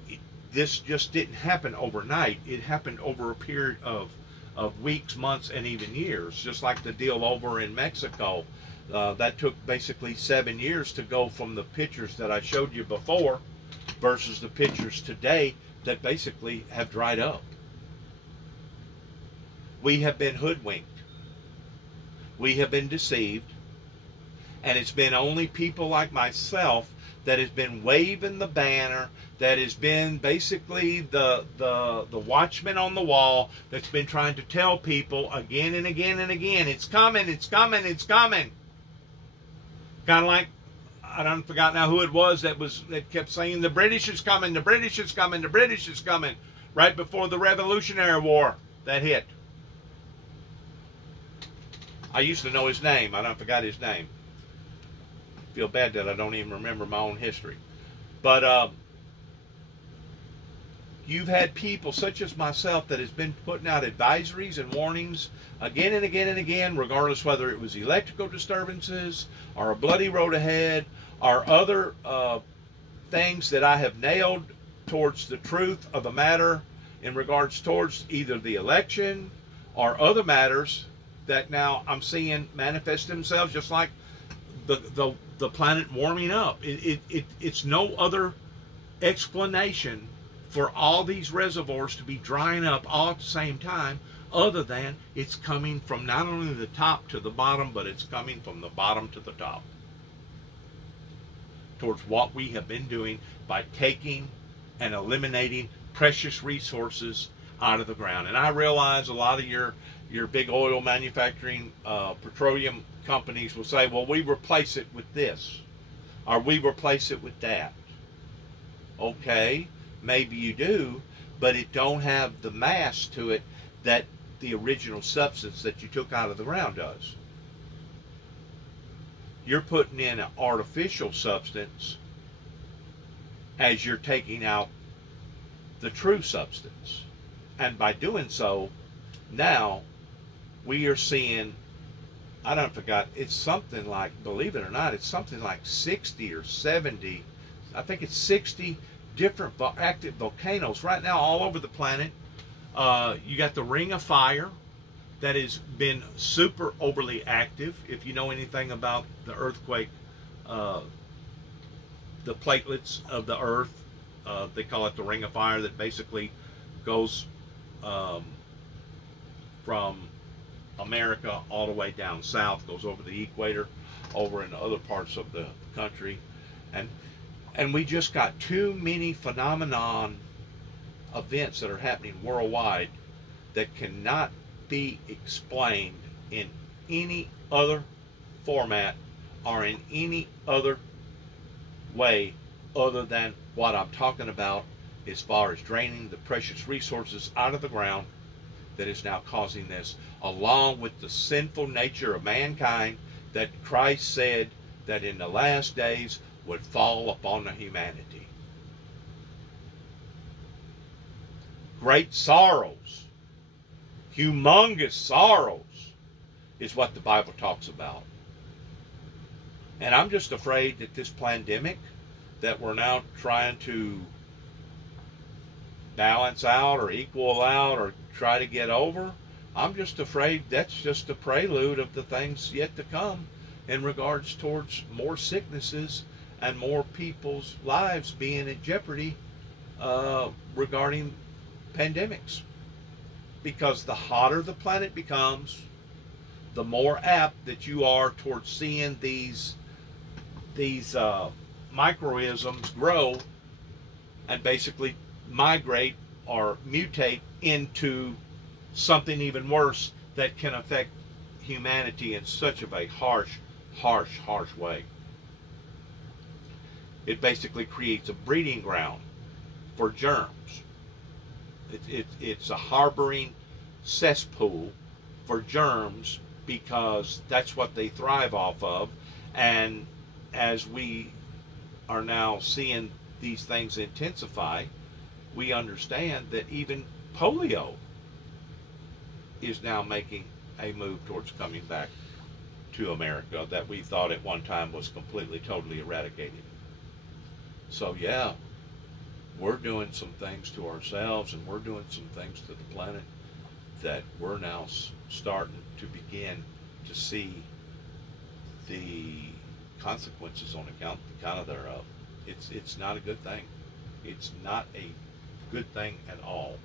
this just didn't happen overnight. It happened over a period of weeks, months, and even years, just like the deal over in Mexico. That took basically 7 years to go from the pictures that I showed you before versus the pictures today that basically have dried up. We have been hoodwinked. We have been deceived. And it's been only people like myself that has been waving the banner, that has been basically the watchman on the wall, that's been trying to tell people again and again and again, it's coming, it's coming, it's coming. Kind of like, I don't forgot now who it was that kept saying the British is coming, the British is coming, the British is coming, right before the Revolutionary War that hit. I used to know his name. I don't forgot his name. Feel bad that I don't even remember my own history. But you've had people such as myself that has been putting out advisories and warnings again and again and again, regardless whether it was electrical disturbances or a bloody road ahead or other things that I have nailed towards the truth of the matter in regards towards either the election or other matters that now I'm seeing manifest themselves, just like the planet warming up. It's no other explanation for all these reservoirs to be drying up all at the same time, other than it's coming from not only the top to the bottom, but it's coming from the bottom to the top, towards what we have been doing by taking and eliminating precious resources out of the ground. And I realize a lot of your big oil manufacturing petroleum companies will say, well, we replace it with this, or we replace it with that. Okay, maybe you do, but it don't have the mass to it that the original substance that you took out of the ground does. You're putting in an artificial substance as you're taking out the true substance. And by doing so, now we are seeing, I don't forgot, it's something like, believe it or not, it's something like 60 or 70, I think it's 60 different active volcanoes right now all over the planet. You got the Ring of Fire that has been super overly active. If you know anything about the earthquake, the platelets of the earth, they call it the Ring of Fire, that basically goes from America all the way down south, goes over the equator, over into other parts of the country. And we just got too many phenomenon events that are happening worldwide that cannot be explained in any other format or in any other way other than what I'm talking about as far as draining the precious resources out of the ground that is now causing this, along with the sinful nature of mankind that Christ said that in the last days would fall upon the humanity. Great sorrows, humongous sorrows is what the Bible talks about. And I'm just afraid that this pandemic that we're now trying to balance out or equal out or try to get over, I'm just afraid that's just a prelude of the things yet to come in regards towards more sicknesses and more people's lives being in jeopardy regarding pandemics. Because the hotter the planet becomes, the more apt that you are towards seeing these microisms grow and basically migrate or mutate into something even worse that can affect humanity in such of a harsh way. It basically creates a breeding ground for germs. It's a harboring cesspool for germs because that's what they thrive off of. And as we are now seeing these things intensify, we understand that even polio is now making a move towards coming back to America that we thought at one time was completely, totally eradicated. So yeah, we're doing some things to ourselves, and we're doing some things to the planet that we're now starting to begin to see the consequences on account of thereof. It's not a good thing. It's not a good thing at all.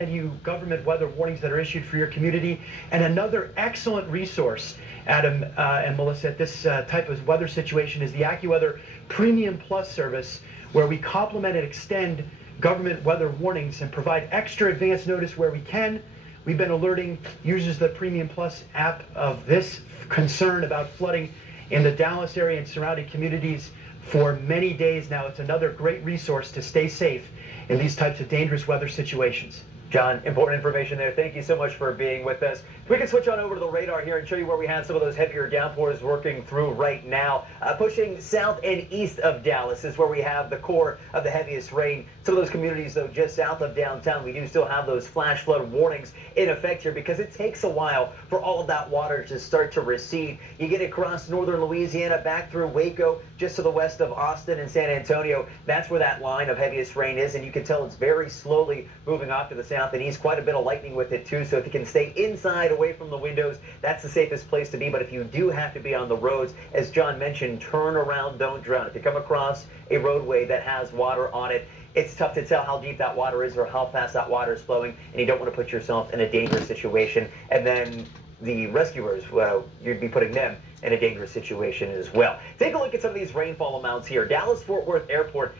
And you government weather warnings that are issued for your community. And another excellent resource, Adam and Melissa, at this type of weather situation is the AccuWeather Premium Plus service, where we complement and extend government weather warnings and provide extra advance notice where we can. We've been alerting users of the Premium Plus app of this concern about flooding in the Dallas area and surrounding communities for many days now. It's another great resource to stay safe in these types of dangerous weather situations. John, important information there. Thank you so much for being with us. We can switch on over to the radar here and show you where we have some of those heavier downpours working through right now. Pushing south and east of Dallas is where we have the core of the heaviest rain. Some of those communities, though, just south of downtown, we do still have those flash flood warnings in effect here because it takes a while for all of that water to start to recede. You get across northern Louisiana, back through Waco, just to the west of Austin and San Antonio. That's where that line of heaviest rain is, and you can tell it's very slowly moving off to the south and east. Quite a bit of lightning with it, too, so if you can stay inside, away from the windows, that's the safest place to be. But if you do have to be on the roads, as John mentioned, turn around, don't drown. If you come across a roadway that has water on it, it's tough to tell how deep that water is or how fast that water is flowing, and you don't want to put yourself in a dangerous situation. And then the rescuers, well, you'd be putting them in a dangerous situation as well. Take a look at some of these rainfall amounts here. Dallas-Fort Worth Airport,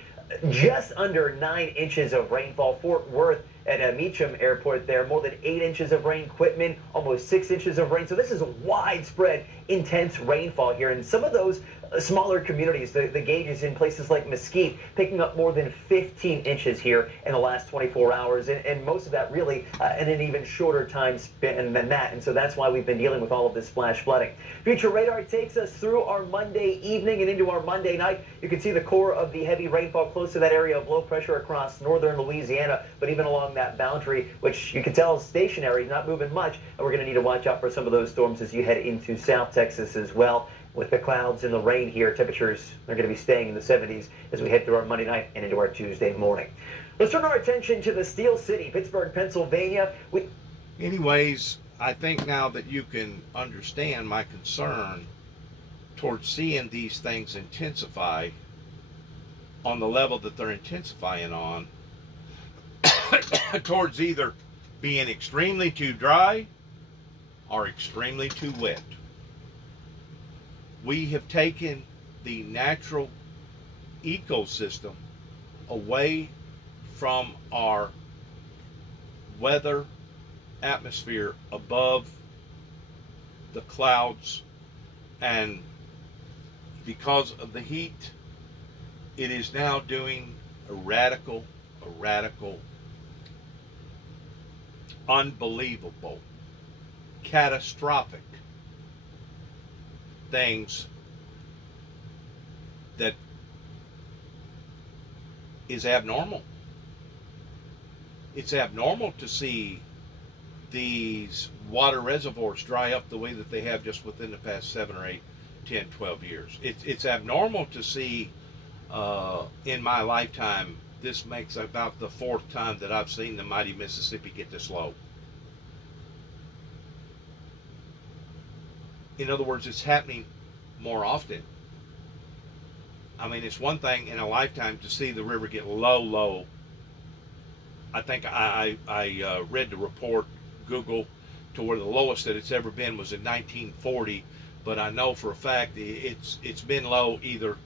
just under 9 inches of rainfall. Fort Worth at Meacham Airport there, more than 8 inches of rain. Quitman, almost 6 inches of rain. So this is widespread, intense rainfall here. And some of those smaller communities, the gauges in places like Mesquite, picking up more than 15 inches here in the last 24 hours. And most of that really in an even shorter time span than that. And so that's why we've been dealing with all of this flash flooding. Future radar takes us through our Monday evening and into our Monday night. You can see the core of the heavy rainfall close to that area of low pressure across northern Louisiana, but even along that boundary, which you can tell is stationary, not moving much. And we're going to need to watch out for some of those storms as you head into South Texas as well. With the clouds and the rain here, temperatures are going to be staying in the 70s as we head through our Monday night and into our Tuesday morning. Let's turn our attention to the Steel City, Pittsburgh, Pennsylvania. Anyways, I think now that you can understand my concern towards seeing these things intensify on the level that they're intensifying on, towards either being extremely too dry or extremely too wet. We have taken the natural ecosystem away from our weather atmosphere above the clouds, and because of the heat, it is now doing a radical, unbelievable, catastrophic things that is abnormal. It's abnormal to see these water reservoirs dry up the way that they have just within the past 7 or 8, 10, 12 years. It's abnormal to see in my lifetime. This makes about the 4th time that I've seen the mighty Mississippi get this low. In other words, it's happening more often. I mean, it's one thing in a lifetime to see the river get low. I think I read the report, Google, to where the lowest that it's ever been was in 1940, but I know for a fact it's been low either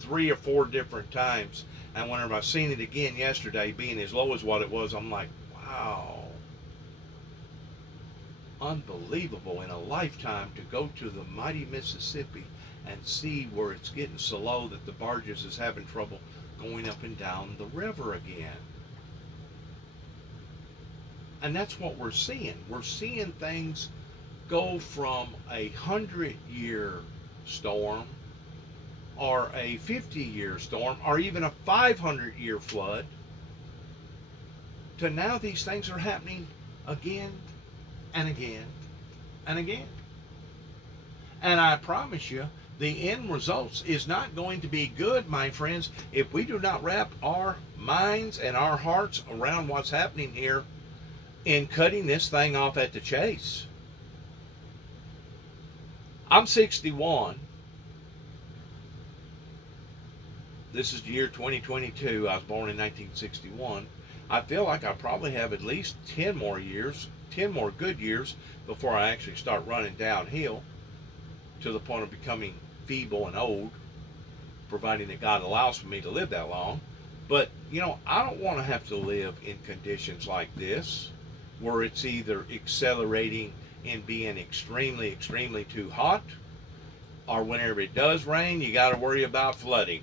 3 or 4 different times. And whenever I've seen it again yesterday, being as low as what it was, I'm like, wow. Unbelievable in a lifetime to go to the mighty Mississippi and see where it's getting so low that the barges is having trouble going up and down the river again. And that's what we're seeing. We're seeing things go from a 100-year storm or a 50-year storm or even a 500-year flood to now these things are happening again and again and again. And I promise you, the end results is not going to be good, my friends, if we do not wrap our minds and our hearts around what's happening here in cutting this thing off at the chase. I'm 61. This is the year 2022. I was born in 1961. I feel like I probably have at least 10 more years, 10 more good years before I actually start running downhill to the point of becoming feeble and old, providing that God allows for me to live that long. But, you know, I don't want to have to live in conditions like this, where it's either accelerating and being extremely, extremely too hot, or whenever it does rain, you got to worry about flooding.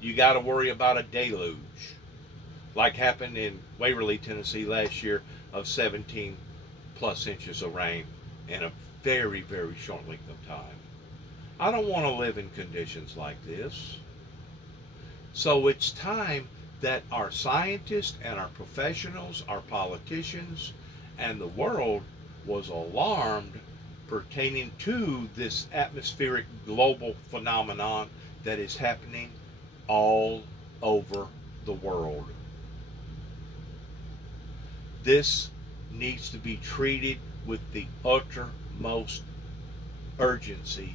You got to worry about a deluge, like happened in Waverly, Tennessee last year, of 17 plus inches of rain in a very, very short length of time. I don't want to live in conditions like this. So it's time that our scientists and our professionals, our politicians, and the world was alarmed pertaining to this atmospheric global phenomenon that is happening all over the world. This needs to be treated with the uttermost urgency,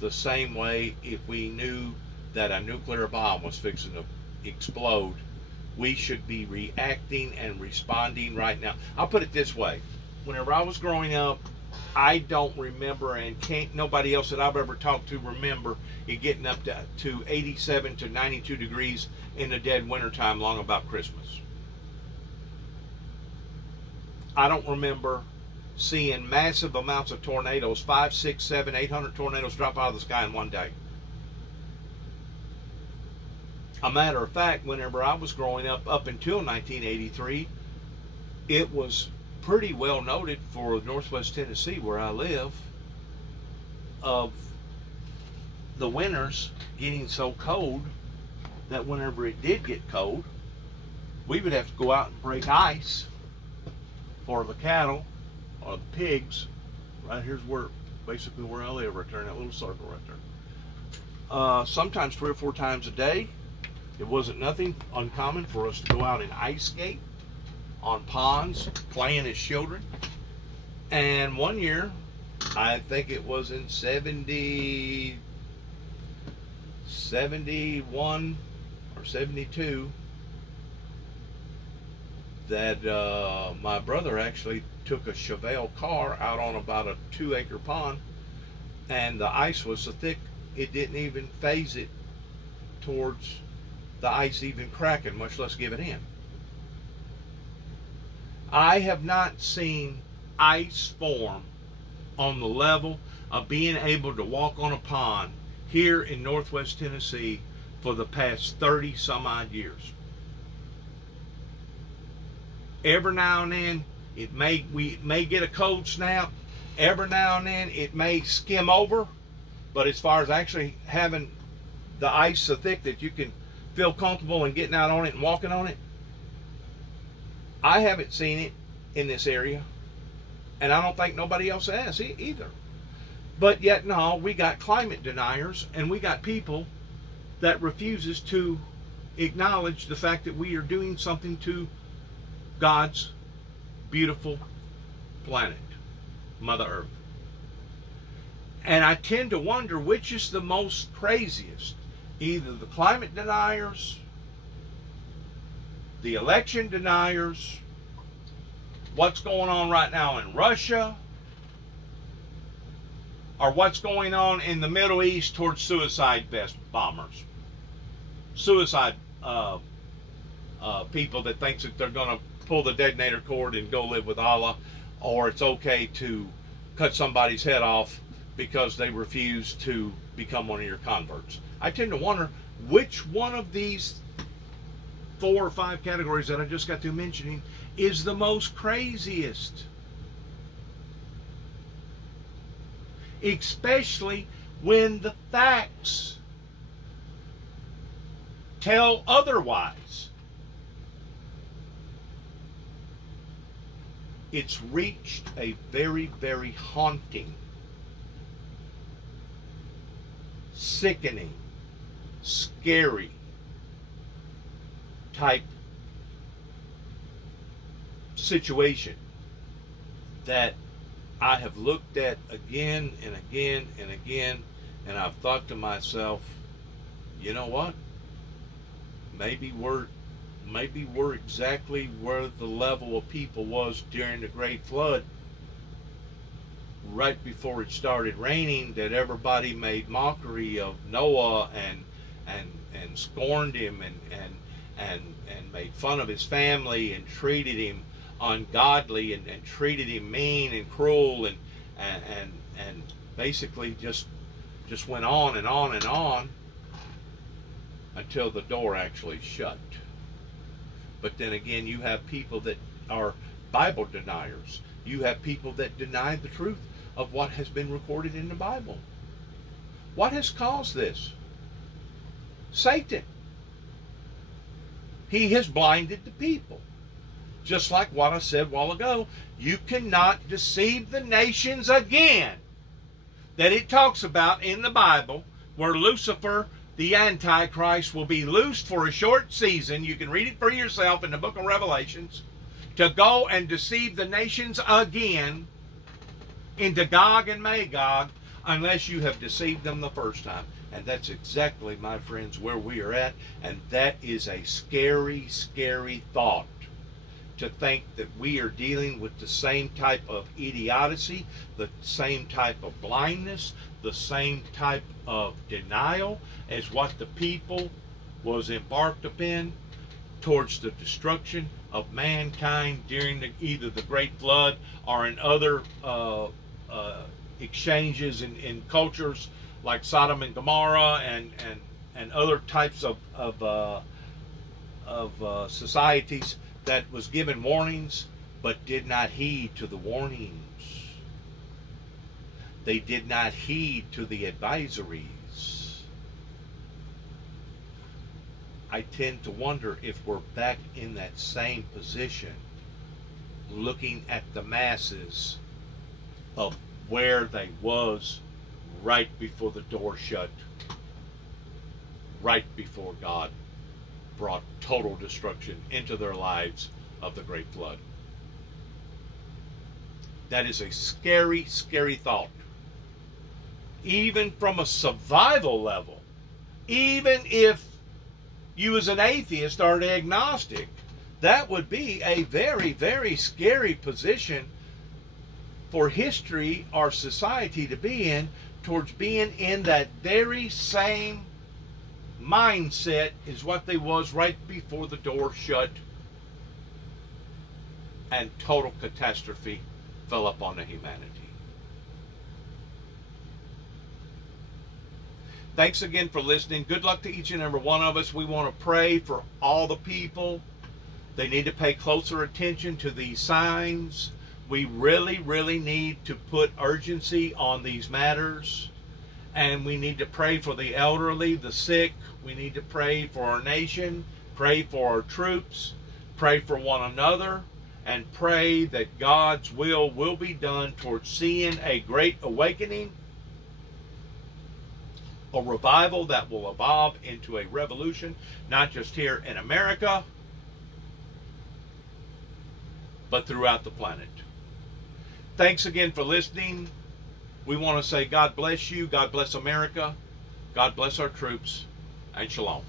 the same way if we knew that a nuclear bomb was fixing to explode, we should be reacting and responding right now. I'll put it this way. Whenever I was growing up, I don't remember, and can't nobody else that I've ever talked to remember it getting up to 87 to 92 degrees in the dead wintertime long about Christmas. I don't remember seeing massive amounts of tornadoes, 5, 6, 7, 800 tornadoes drop out of the sky in one day. A matter of fact, whenever I was growing up until 1983, it was pretty well noted for Northwest Tennessee, where I live, of the winters getting so cold that whenever it did get cold, we would have to go out and break ice for the cattle or the pigs. Right here's where, basically where I live, right there in that little circle right there. Sometimes 3 or 4 times a day. It wasn't nothing uncommon for us to go out and ice skate on ponds, playing as children. And one year, I think it was in 71 or 72, that my brother actually took a Chevelle car out on about a 2-acre pond, and the ice was so thick it didn't even phase it towards the ice even cracking, much less giving in. I have not seen ice form on the level of being able to walk on a pond here in Northwest Tennessee for the past 30 some odd years. Every now and then we may get a cold snap. Every now and then it may skim over, but as far as actually having the ice so thick that you can feel comfortable in getting out on it and walking on it, I haven't seen it in this area, and I don't think nobody else has either. But yet, no, we got climate deniers, and we got people that refuses to acknowledge the fact that we are doing something to God's beautiful planet, Mother Earth. And I tend to wonder which is the most craziest, either the climate deniers, the election deniers, what's going on right now in Russia, or what's going on in the Middle East towards suicide vest bombers, suicide people that thinks that they're going to pull the detonator cord and go live with Allah, or it's okay to cut somebody's head off because they refuse to become one of your converts. I tend to wonder which one of these 4 or 5 categories that I just got through mentioning is the most craziest. Especially when the facts tell otherwise. It's reached a very, very haunting sickening, scary type situation that I have looked at again and again and again, and I've thought to myself, you know what? Maybe we're exactly where the level of people was during the Great Flood, right before it started raining, that everybody made mockery of Noah and scorned him and made fun of his family and treated him ungodly and treated him mean and cruel and basically just went on and on and on until the door actually shut. But then again, you have people that are Bible deniers. You have people that deny the truth of what has been recorded in the Bible. What has caused this? Satan. He has blinded the people. Just like what I said a while ago, you cannot deceive the nations again. That it talks about in the Bible, where Lucifer, the Antichrist, will be loosed for a short season. You can read it for yourself in the book of Revelations. To go and deceive the nations again into Gog and Magog, unless you have deceived them the first time. And that's exactly, my friends, where we are at. And that is a scary, scary thought. To think that we are dealing with the same type of idiocy, the same type of blindness, the same type of denial as what the people was embarked upon towards the destruction of mankind during either the Great Flood or in other exchanges in cultures like Sodom and Gomorrah and other types of societies that was given warnings but did not heed to the warnings. They did not heed to the advisories. I tend to wonder if we're back in that same position, looking at the masses of where they was right before the door shut, right before God brought total destruction into their lives of the Great Flood. That is a scary, scary thought. Even from a survival level, even if you as an atheist or an agnostic, that would be a very, very scary position for history or society to be in, towards being in that very same mindset is what they was right before the door shut and total catastrophe fell upon the humanity. Thanks again for listening. Good luck to each and every one of us. We want to pray for all the people. They need to pay closer attention to these signs. We really, really need to put urgency on these matters. And we need to pray for the elderly, the sick. We need to pray for our nation, pray for our troops, pray for one another, and pray that God's will be done towards seeing a great awakening, a revival that will evolve into a revolution, not just here in America, but throughout the planet. Thanks again for listening. We want to say God bless you, God bless America, God bless our troops, and shalom.